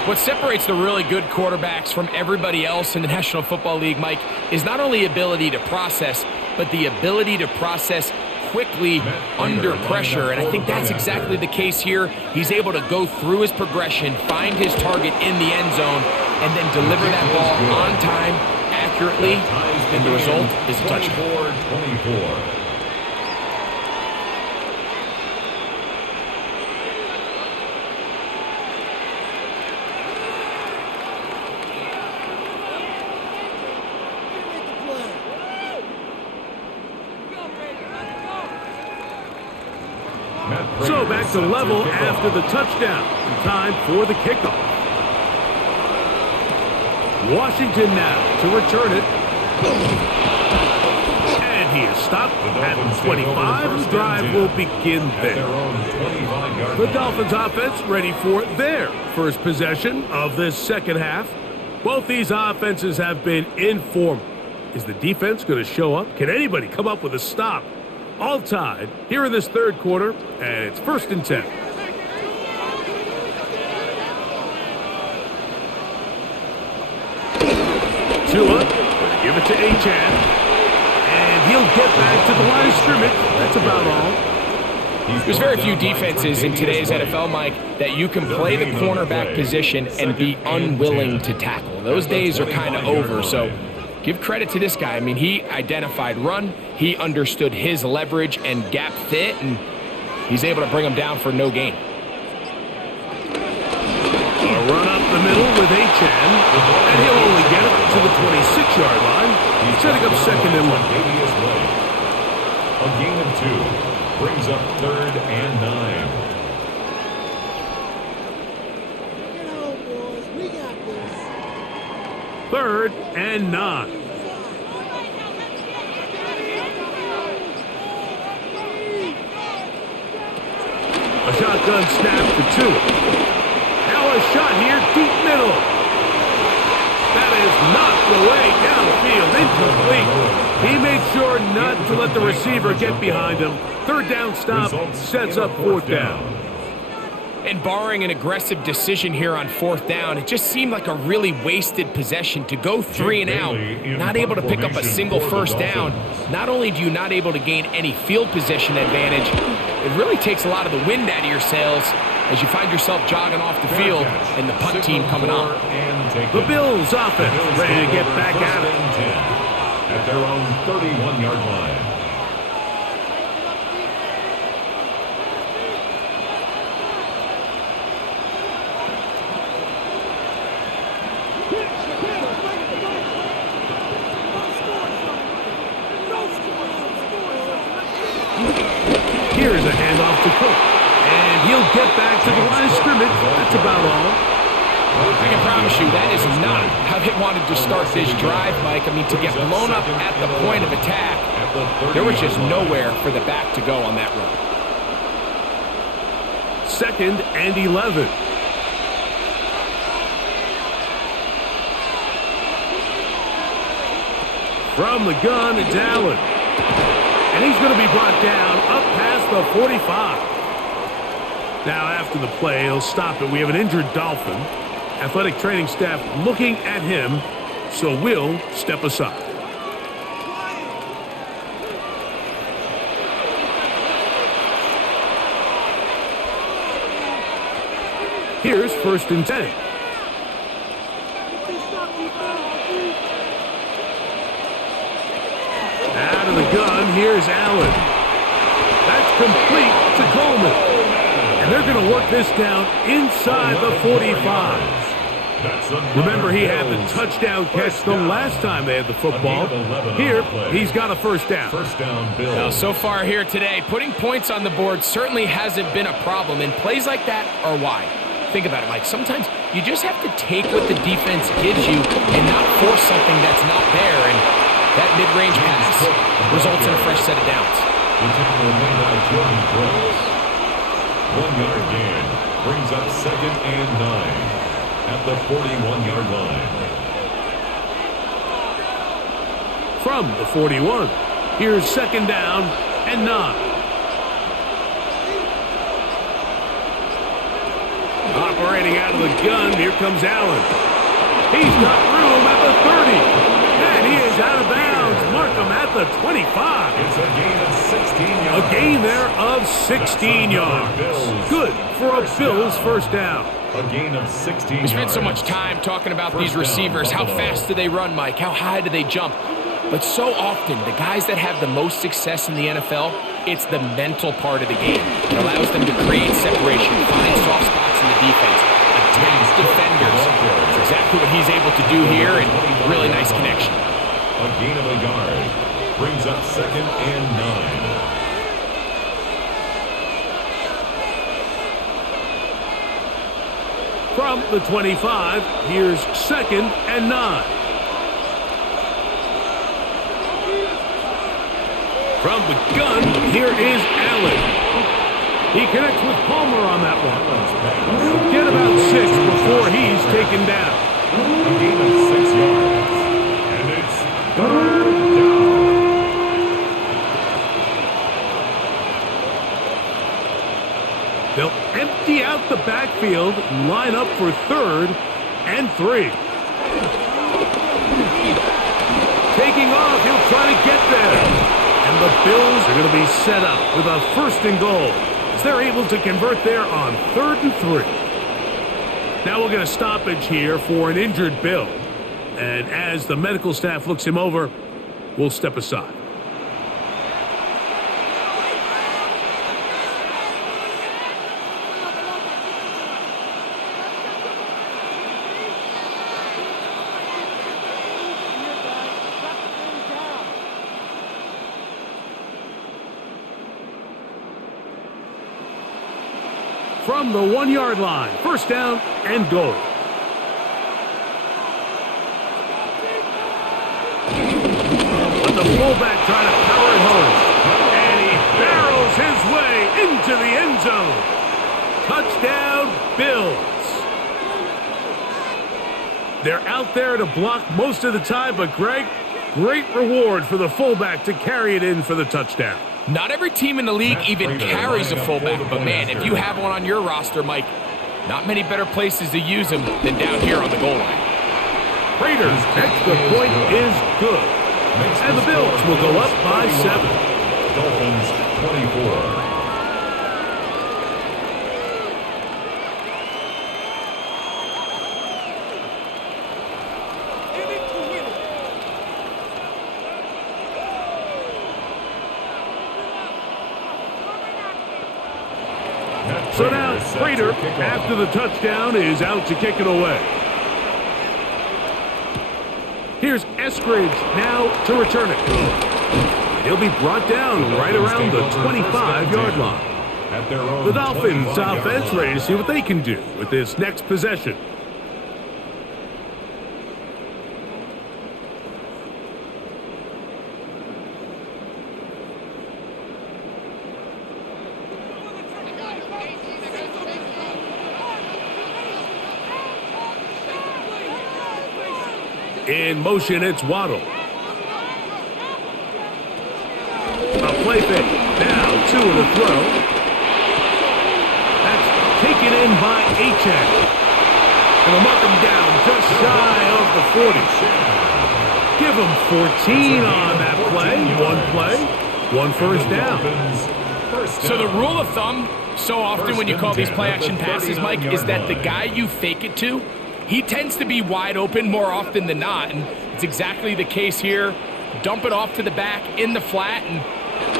What separates the really good quarterbacks from everybody else in the National Football League, Mike, is not only ability to process, but the ability to process quickly under pressure. And I think that's exactly the case here. He's able to go through his progression, find his target in the end zone, and then deliver that ball on time, accurately, and the result is a touchdown. 24-24. So back to level after the touchdown. Time for the kickoff. Washington now to return it. And he is stopped at the 25. The drive will begin there. The Dolphins offense ready for their first possession of this second half. Both these offenses have been in form. Is the defense going to show up? Can anybody come up with a stop? All tied here in this third quarter, and it's 1st and 10. Tua, give it to Achan, and he'll get back to the line of scrimmage. That's about all. There's very few defenses in today's NFL, Mike, that you can play the cornerback position and be unwilling to tackle. Those days are kind of over, so give credit to this guy. I mean, he identified run, he understood his leverage and gap fit, and he's able to bring him down for no gain. A run up the middle with Achan, and he'll only get it to the 26-yard line, setting up 2nd and 1. A gain of 2 brings up 3rd and 9. Third and 9. A shotgun snap for 2. Now a shot here, deep middle. That is knocked away downfield, incomplete. He made sure not to let the receiver get behind him. 3rd down stop sets up 4th down. And barring an aggressive decision here on 4th down, it just seemed like a really wasted possession to go 3 and out, not able to pick up a single first down. Not only do you not able to gain any field position advantage, it really takes a lot of the wind out of your sails as you find yourself jogging off the field and the punt team coming on. The Bills offense ready to get back at it. At their own 31-yard line. Here's a handoff to Cook, and he'll get back to the line of scrimmage. That's about all. I can promise you that is not how they wanted to start this drive, Mike. I mean, to get blown up at the point of attack, there was just nowhere for the back to go on that run. 2nd and 11. From the gun, it's Allen. And he's going to be brought down up past the 45. Now after the play, he'll stop it. We have an injured Dolphin. Athletic training staff looking at him, so we'll step aside. Here's 1st and 10. Out of the gun, here's Allen. That's complete to Coleman. And they're going to work this down inside the 45. Remember, he had the touchdown catch the last time they had the football. Here, he's got a 1st down. Now, so far here today, putting points on the board certainly hasn't been a problem, and plays like that are why. Think about it, Mike. Sometimes you just have to take what the defense gives you and not force something that's not there. And that mid-range pass results in a fresh set of downs. The tackle made by Jordan Brooks. 1 yard gain brings up 2nd and 9 at the 41-yard line. From the 41, here's 2nd down and 9. Operating out of the gun, here comes Allen. He's got room at the 30. And he is out of bounds. Mark him at the 25. It's a gain of 16 yards. A gain there of 16 yards. Good for a Bills first down. A gain of 16 yards. We spent so much time talking about these receivers. How fast do they run, Mike? How high do they jump? But so often, the guys that have the most success in the NFL, it's the mental part of the game. It allows them to create separation, find soft spots in the defense, attack defenders. That's exactly what he's able to do here, and really nice connection. A gain of a yard brings up 2nd and 9. From the 25, here's 2nd and 9. From the gun, here is Allen. He connects with Palmer on that one. Get about 6 before he's taken down. A gain of 6 yards. And it's 3rd down. They'll empty out the backfield, line up for 3rd and 3. Taking off, he'll try to get there. And the Bills are going to be set up with a 1st and goal as they're able to convert there on 3rd and 3. Now we'll get a stoppage here for an injured Bill. And as the medical staff looks him over, we'll step aside. From the 1-yard line, 1st down and goal. But the fullback trying to power it home. And he barrels his way into the end zone. Touchdown, Bills. They're out there to block most of the time, but Greg, great reward for the fullback to carry it in for the touchdown. Not every team in the league even carries a fullback, but man, if you have one on your roster, Mike, not many better places to use him than down here on the goal line. Raiders' extra point is good. And the Bills will go up by 7. Dolphins 24. So now, Prater, after the touchdown, is out to kick it away. Here's Eskridge now to return it. He'll be brought down right around the 25-yard line. The Dolphins offense ready to see what they can do with this next possession. In motion, it's Waddle. A play fake. Now, 2 in the throw. That's taken in by Achane. And they'll mark him down just shy of the 40. Give him 14 on that play. 1 first down. So the rule of thumb, so often when you call these play-action passes, Mike, is that the guy you fake it to, he tends to be wide open more often than not, and it's exactly the case here. Dump it off to the back in the flat, and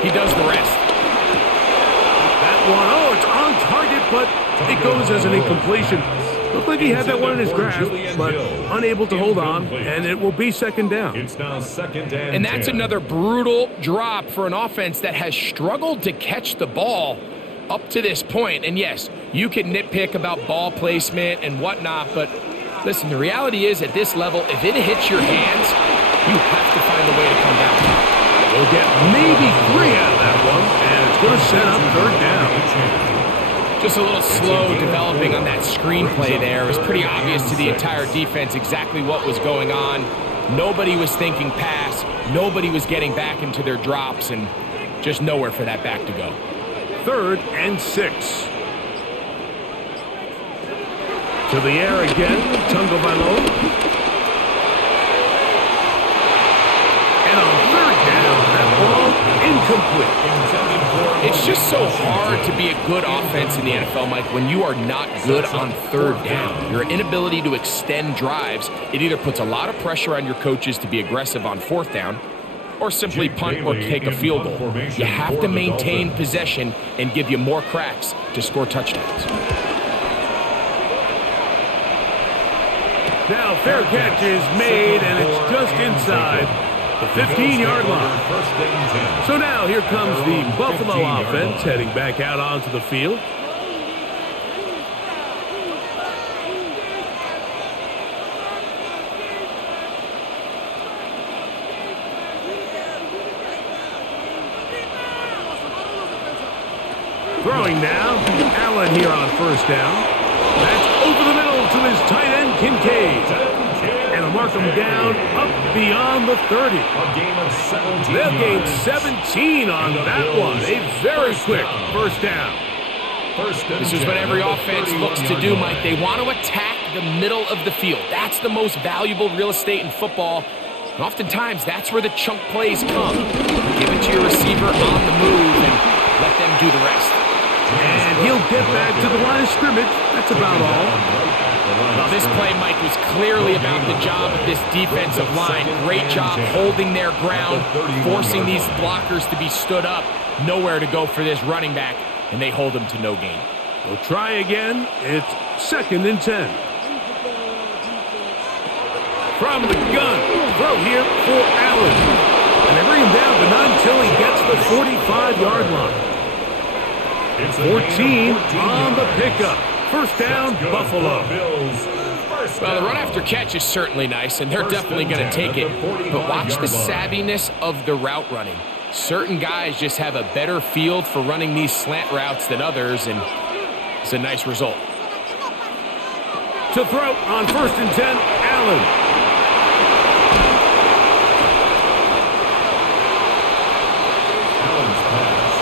he does the rest. That one, it's on target, but it goes as an incompletion. Looked like he had that one in his grasp, but unable to hold on, and it will be 2nd down. It's now 2nd and that's 10. Another brutal drop for an offense that has struggled to catch the ball up to this point. And yes, You can nitpick about ball placement and whatnot, but listen, the reality is at this level, if it hits your hands, you have to find a way to come down. We'll get maybe 3 out of that one, and it's going to set up 3rd down. Just a little slow developing on that screenplay there. It was pretty obvious to the entire defense exactly what was going on. Nobody was thinking pass. Nobody was getting back into their drops, and just nowhere for that back to go. 3rd and 6. To the air again, Tungavailoa. And on 3rd down, that ball incomplete. It's just so hard to be a good offense in the NFL, Mike, when you are not good on 3rd down. Your inability to extend drives, it either puts a lot of pressure on your coaches to be aggressive on 4th down, or simply punt or take a field goal. You have to maintain possession and give you more cracks to score touchdowns. Now fair catch is made, and it's just inside the 15-yard line. So now here comes the Buffalo offense heading back out onto the field. Throwing now, Allen here on 1st down. That's over the middle to his tight end, Kincaid. And they'll mark him down up beyond the 30. They'll gain 17 on that one. A very quick 1st down. This is what every offense looks to do, Mike. They want to attack the middle of the field. That's the most valuable real estate in football. And oftentimes, that's where the chunk plays come. Give it to your receiver on the move and let them do the rest. And he'll get back to the line of scrimmage. That's about all. Well, this play, Mike, was clearly about the job of this defensive line. Great job holding their ground, forcing these blockers to be stood up. Nowhere to go for this running back, and they hold him to no gain. We'll try again. It's 2nd and 10. From the gun, throw here for Allen. And they bring him down to none until he gets the 45-yard line. 14 on the pickup. 1st down, Buffalo. Well, the run after catch is certainly nice, and they're definitely going to take it. But watch the savviness of the route running. Certain guys just have a better field for running these slant routes than others, and it's a nice result. To throw on 1st and 10, Allen. Allen's pass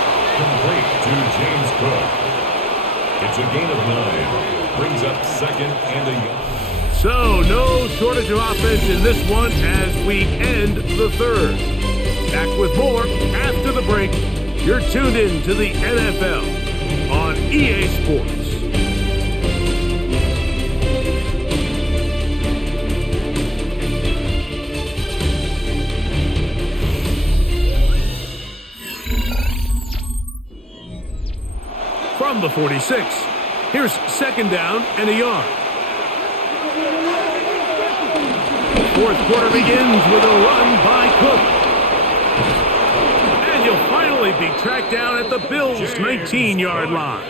complete to James Cook. It's a gain of 9. Brings up 2nd and a yard. So no shortage of offense in this one as we end the 3rd. Back with more after the break. You're tuned in to the NFL on EA Sports. From the 46, here's 2nd down and a yard. 4th quarter begins with a run by Cook. And he'll finally be tracked down at the Bills' 19-yard line.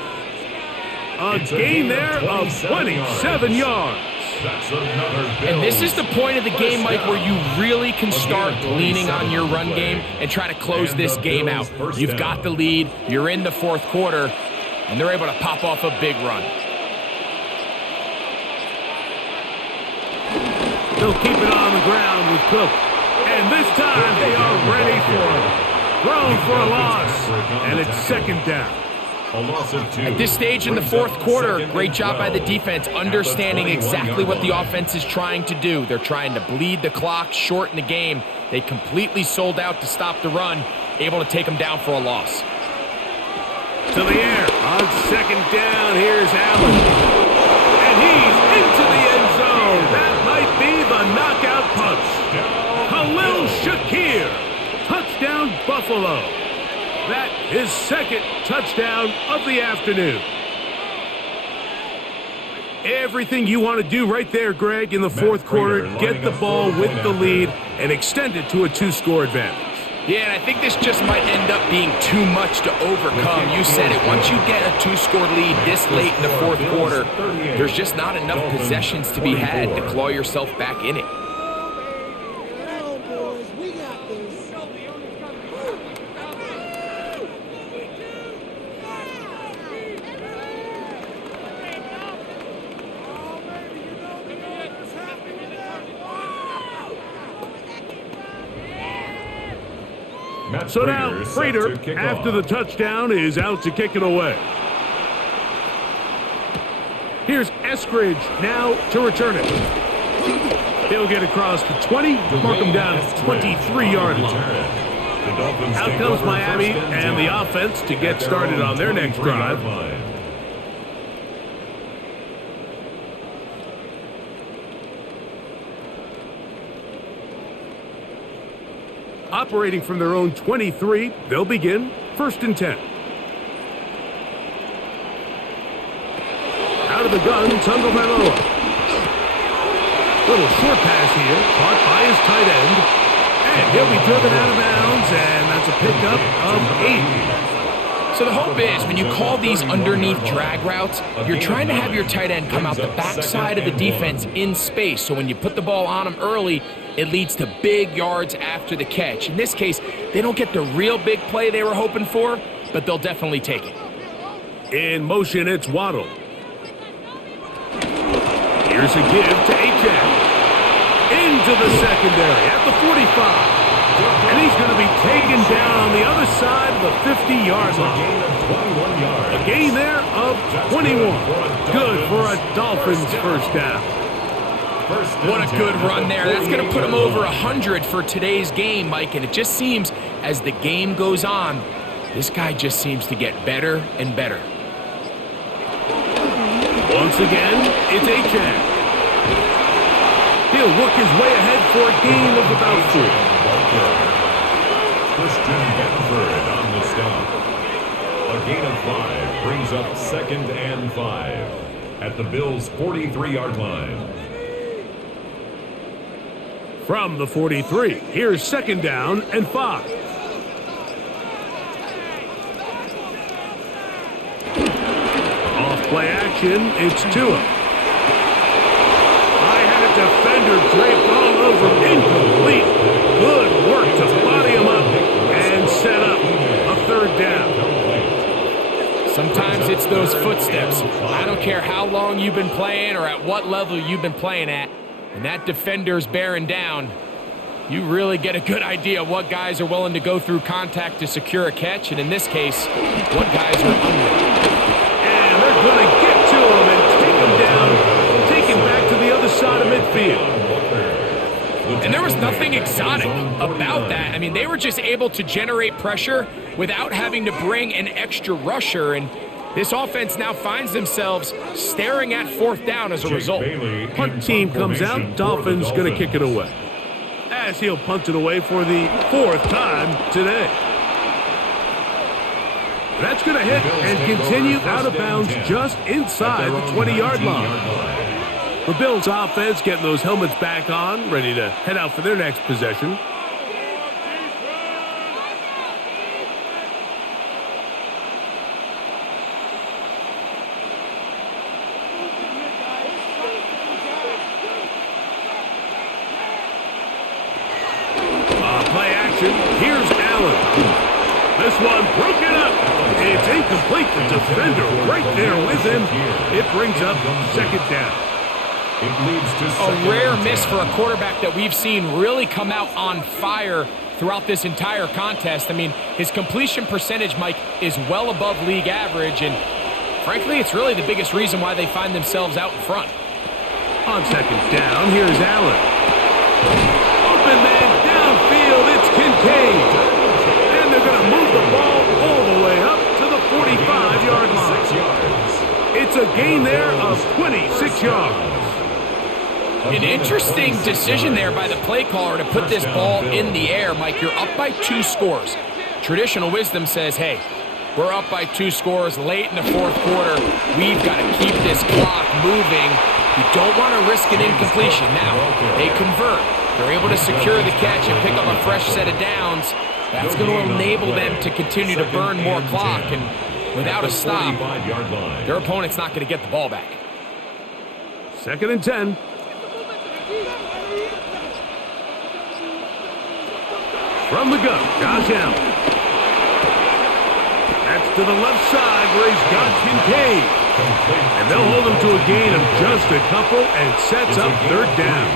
A gain there of 27 yards. And this is the point of the game, Mike, where you really can start leaning on your run game and try to close this game out. You've got the lead, you're in the 4th quarter, and they're able to pop off a big run. They'll keep it on the ground with Cook. And this time they are ready for him. Thrown for a loss. And it's 2nd down. At this stage in the 4th quarter, great job by the defense, understanding exactly what the offense is trying to do. They're trying to bleed the clock, shorten the game. They completely sold out to stop the run, able to take them down for a loss. To the air on 2nd down. Here's Allen. And he's into the end zone. That might be the knockout punch. Khalil Shakir. Touchdown, Buffalo. That is 2nd touchdown of the afternoon. Everything you want to do right there, Greg, in the 4th quarter. Get the ball with the lead and extend it to a 2-score advantage. Yeah, and I think this just might end up being too much to overcome. You said it. Once you get a 2-score lead this late in the fourth quarter, there's just not enough possessions to be had to claw yourself back in it. So now, Prater, after the touchdown, is out to kick it away. Here's Eskridge now to return it. He'll get across the 20, mark him down at the 23-yard line. Out comes Miami and the offense to get started on their next drive. Operating from their own 23, they'll begin 1st and 10. Out of the gun, Tagovailoa. Little short pass here, caught by his tight end. And he'll be driven out of bounds, and that's a pickup of 8. So the hope is when you call these underneath drag routes, you're trying to have your tight end come out the backside of the defense in space. So when you put the ball on him early, it leads to big yards after the catch. In this case, they don't get the real big play they were hoping for, but they'll definitely take it. In motion, it's Waddle. Here's a give to Achane. Into the secondary at the 45. And he's going to be taken down on the other side of the 50-yard line. A gain there of 21. Good for a Dolphins first down. What a good run there. That's going to put him over 100 for today's game, Mike. And it just seems as the game goes on, this guy just seems to get better and better. Once again, it's Achane. He'll work his way ahead for a gain of about 4. Christian Benford on the stop. A gain of 5 brings up 2nd and 5 at the Bills' 43-yard line. From the 43, here's 2nd down and 5. Off play action, it's Tua. I had a defender draped all over him. Incomplete. Good work to body him up and set up a 3rd down. Sometimes it's those footsteps. I don't care how long you've been playing or at what level you've been playing at. And that defender's bearing down. You really get a good idea of what guys are willing to go through contact to secure a catch, and in this case, what guys are unwilling. And they're going to get to him and take him down, take him back to the other side of midfield. And there was nothing exotic about that. I mean, they were just able to generate pressure without having to bring an extra rusher, and this offense now finds themselves staring at 4th down as a result. Punt team comes out. Dolphins going to kick it away. As he'll punt it away for the 4th time today. That's going to hit and continue out of bounds just inside the 20-yard line. The Bills offense getting those helmets back on, ready to head out for their next possession. Here's Allen. This one broken up. It's incomplete. The defender right there with him. It brings up 2nd down. A rare miss for a quarterback that we've seen really come out on fire throughout this entire contest. I mean, his completion percentage, Mike, is well above league average, and frankly, it's really the biggest reason why they find themselves out in front. On 2nd down, here's Allen. Open man downfield, it's Kincaid. And they're going to move the ball all the way up to the 45-yard line. 6 yards. It's a gain there of 26 yards. An interesting decision there by the play caller to put this ball in the air. Mike, you're up by 2 scores. Traditional wisdom says, hey, we're up by 2 scores late in the 4th quarter. We've got to keep this clock moving. You don't want to risk an incompletion. Now, they convert. They're able to secure the catch and pick up a fresh set of downs. That's going to enable them to continue to burn more clock, and without a stop, their opponent's not going to get the ball back. 2nd and 10. From the gun, Josh Allen. That's to the left side where he's got Kincaid. And they'll hold him to a gain of just a couple and sets up 3rd down.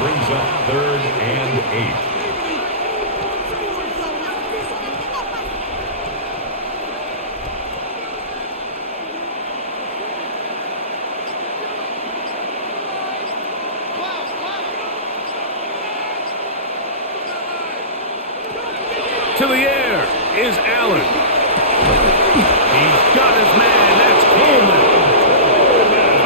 Brings up 3rd and 8. To the air is Allen. He's got his man. That's Coleman.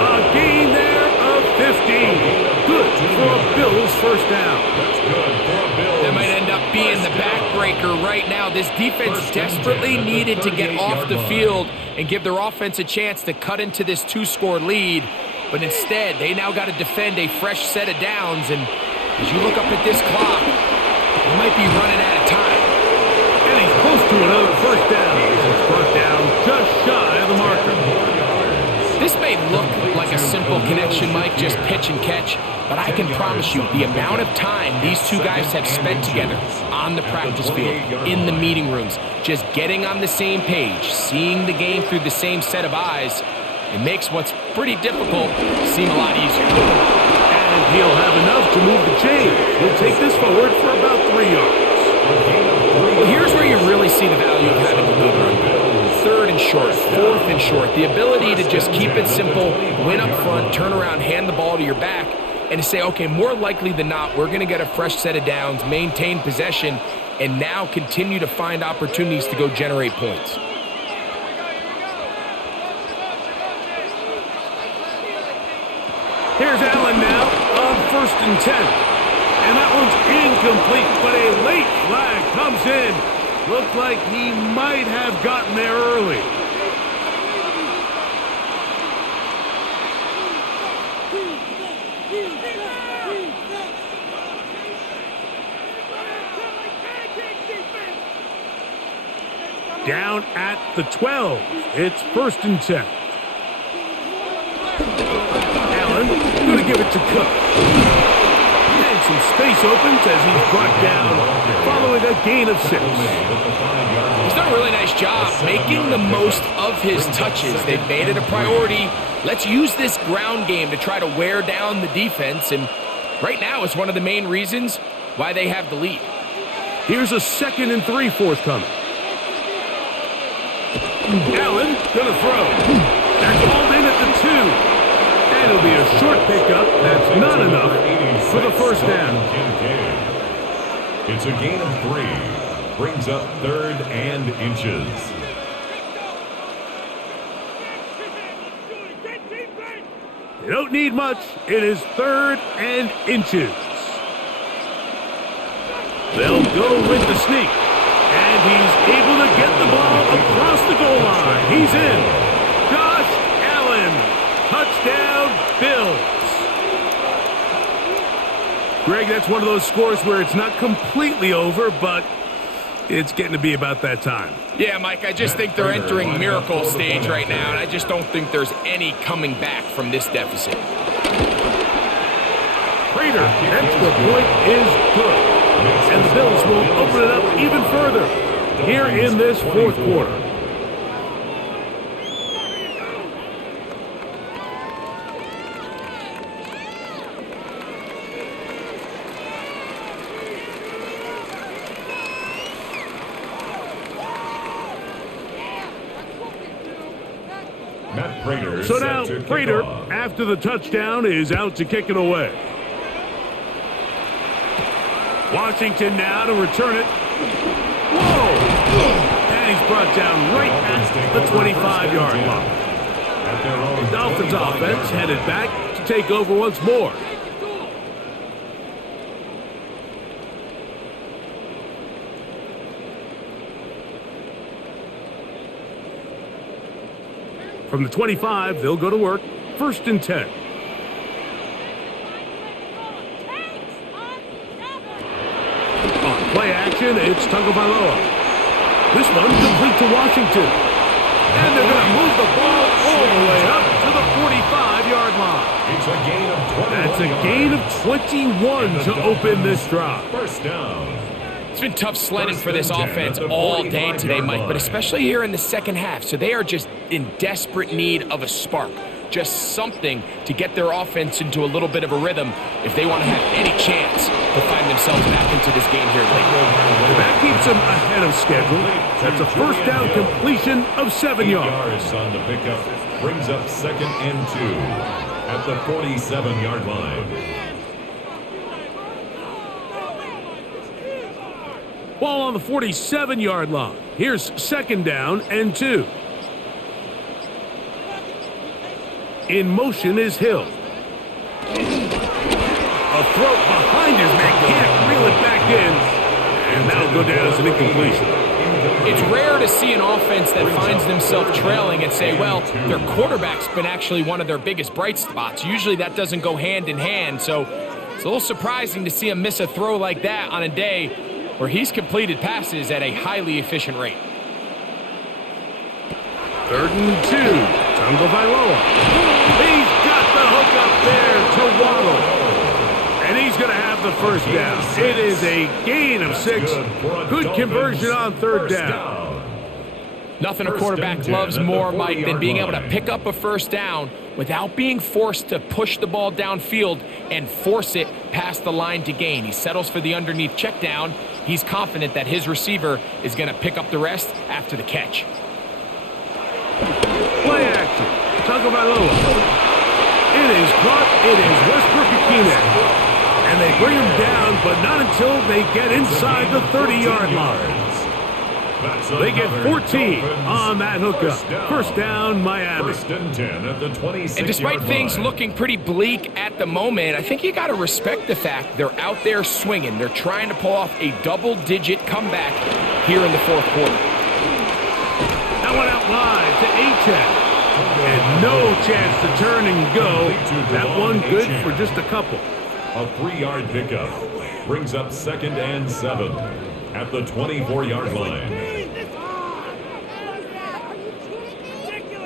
A gain there of 15. Good for a Bills 1st down. That's good for a Bills. That might end up being the backbreaker right now. This defense desperately needed to get off the field and give their offense a chance to cut into this 2-score lead. But instead, they now got to defend a fresh set of downs. And as you look up at this clock, they might be running out of time. And he's close to another 1st down. He's brought down just shy of the marker. This may look like a simple connection, Mike, just pitch and catch, but I can promise you the amount of time these two guys have spent together on the practice field, in the meeting rooms, just getting on the same page, seeing the game through the same set of eyes, it makes what's pretty difficult seem a lot easier. And he'll have enough to move the chains. He'll take this forward for about 3 yards. Well, here's where you really see the value of having a good run. 3rd and short, 4th and short. The ability to just keep it simple, win up front, turn around, hand the ball to your back, and to say, okay, more likely than not, we're going to get a fresh set of downs, maintain possession, and now continue to find opportunities to go generate points. Here's Allen now on 1st and 10. And that one's incomplete, but a late flag comes in. Looked like he might have gotten there early. Down at the 12. It's 1st and 10. Allen going to give it to Cook. And some space opens as he's brought down following a gain of 6. He's done a really nice job making the most of his touches. They've made it a priority. Let's use this ground game to try to wear down the defense, and right now it's one of the main reasons why they have the lead. Here's a 2nd and 3 forthcoming. Allen gonna throw. That's hauled in at the 2. And it'll be a short pickup. That's not enough for the 1st down. It's a gain of 3. Brings up 3rd and inches. They don't need much. It is 3rd and inches. They'll go with the sneak. And he's able to get the ball across the goal line. He's in. Josh Allen. Touchdown, Bills. Greg, that's one of those scores where it's not completely over, but it's getting to be about that time. Yeah, Mike, I just think they're entering miracle stage right now, and I just don't think there's any coming back from this deficit. Prater, extra point is good. And the Bills will open it up even further here in this 4th quarter. So now, Prater, after the touchdown, is out to kick it away. Washington now to return it. Whoa! And he's brought down right at the 25-yard line. The Dolphins offense headed back to take over once more. From the 25, they'll go to work. 1st and 10. On play action. motion, it's Tagovailoa. This one complete to Washington. And they're going to move the ball all the way up to the 45-yard line. It's a gain of 21. That's a gain of 21 to open this drive. First down. It's been tough sledding for this offense all day today, Mike, but especially here in the second half. So they are just in desperate need of a spark, just something to get their offense into a little bit of a rhythm if they want to have any chance to find themselves back into this game here late. That keeps them ahead of schedule. That's a first down completion of 7 yards. On the pickup brings up 2nd and 2 at the 47-yard line. Ball on the 47-yard line. Here's 2nd down and 2. In motion is Hill. A throw behind his man. Can't reel it back in. And that'll go down as an incompletion. It's rare to see an offense that finds themselves trailing and say, well, their quarterback's been actually one of their biggest bright spots. Usually that doesn't go hand in hand, so it's a little surprising to see him miss a throw like that on a day where he's completed passes at a highly efficient rate. 3rd and 2. Tagovailoa. He's got the hook up there to Waddle. And he's going to have the first down. It is a gain of 6. Good conversion on 3rd down. Nothing a quarterback loves more, Mike, than being able to pick up a first down without being forced to push the ball downfield and force it past the line to gain. He settles for the underneath check down. He's confident that his receiver is going to pick up the rest after the catch. Play action. Tagovailoa. It is caught. It is Westbrook-Ikhine. And they bring him down, but not until they get inside the 30-yard line. They get 14 on that hookup. First down, Miami. 1st and 10 at the 26-yard And despite things line. looking pretty bleak at the moment, I think you got to respect the fact they're out there swinging. They're trying to pull off a double-digit comeback here in the 4th quarter. That one out wide to Achane. And no chance to turn and go. That one good for just a couple. A 3-yard pickup brings up 2nd and 7 at the 24-yard line.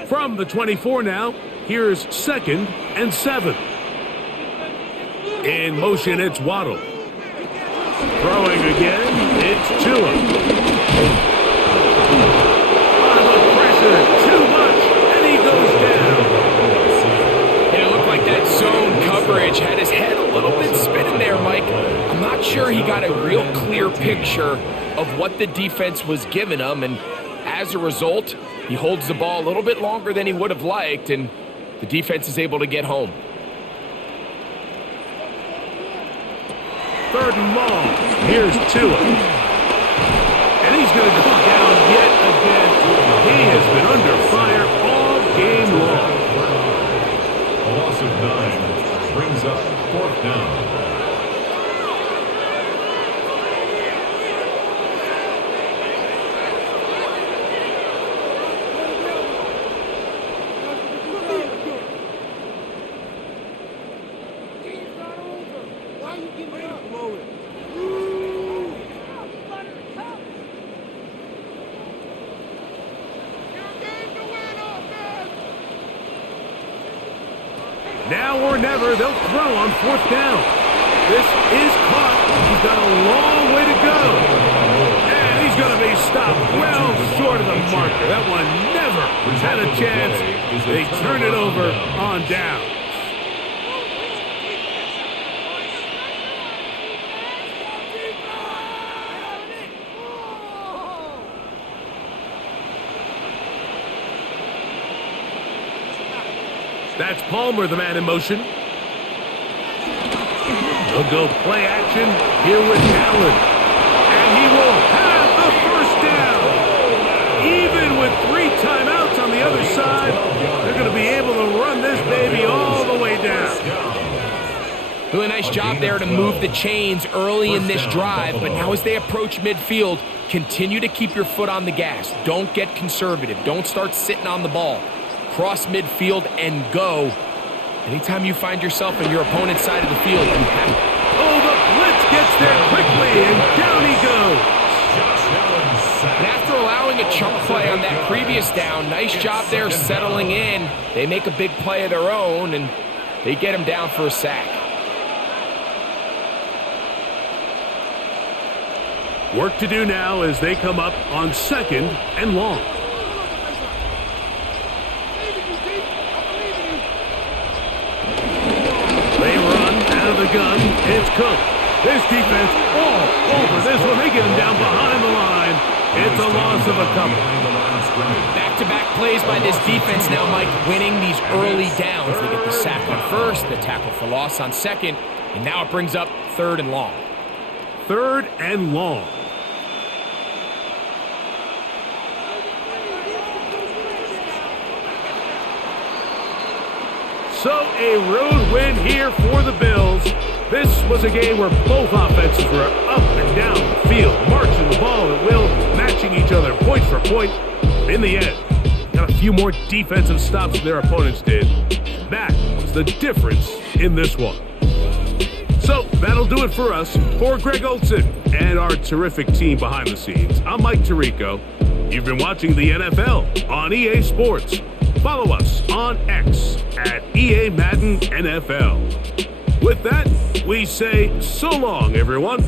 From the 24 now, here's 2nd and 7. In motion, it's Waddle. Throwing again, it's Tua. The pressure, too much, and he goes down. And it looked like that zone coverage had his head a little bit spinning there, Mike. I'm not sure he got a real clear picture of what the defense was giving him, and as a result, he holds the ball a little bit longer than he would have liked, and the defense is able to get home. 3rd and long. Here's Tua. And he's going to go down yet again. He has been under fire all game long. A loss of 9 brings up 4th down. Now or never, they'll throw on 4th down. This is caught. He's got a long way to go. And he's going to be stopped well short of the marker. That one never had a chance. They turn it over on down. That's Palmer, the man in motion. They'll go play action here with Allen. And he will have the first down. Even with 3 timeouts on the other side, they're going to be able to run this baby all the way down. Really nice job there to move the chains early in this drive, but now as they approach midfield, continue to keep your foot on the gas. Don't get conservative. Don't start sitting on the ball. Cross midfield and go. Anytime you find yourself on your opponent's side of the field, you have it. Oh, the blitz gets there quickly, and down he goes. running a chunk play on that previous down. Nice job there settling in. They make a big play of their own, and they get him down for a sack. Work to do now as they come up on 2nd and long. They run out of the gun. It's Cook. This defense all over this one. They get him down behind the line. It's a loss of a couple. Back-to-back plays by this defense now, Mike, winning these early downs. They get the sack on first, the tackle for loss on second, and now it brings up 3rd and long. 3rd and long. So a road win here for the Bills. This was a game where both offenses were up and down the field, marching the ball at will, matching each other point for point. In the end, got a few more defensive stops than their opponents did. That was the difference in this one. So that'll do it for us. For Greg Olson and our terrific team behind the scenes, I'm Mike Tirico. You've been watching the NFL on EA Sports. Follow us on X at EA Madden NFL. With that, we say so long, everyone.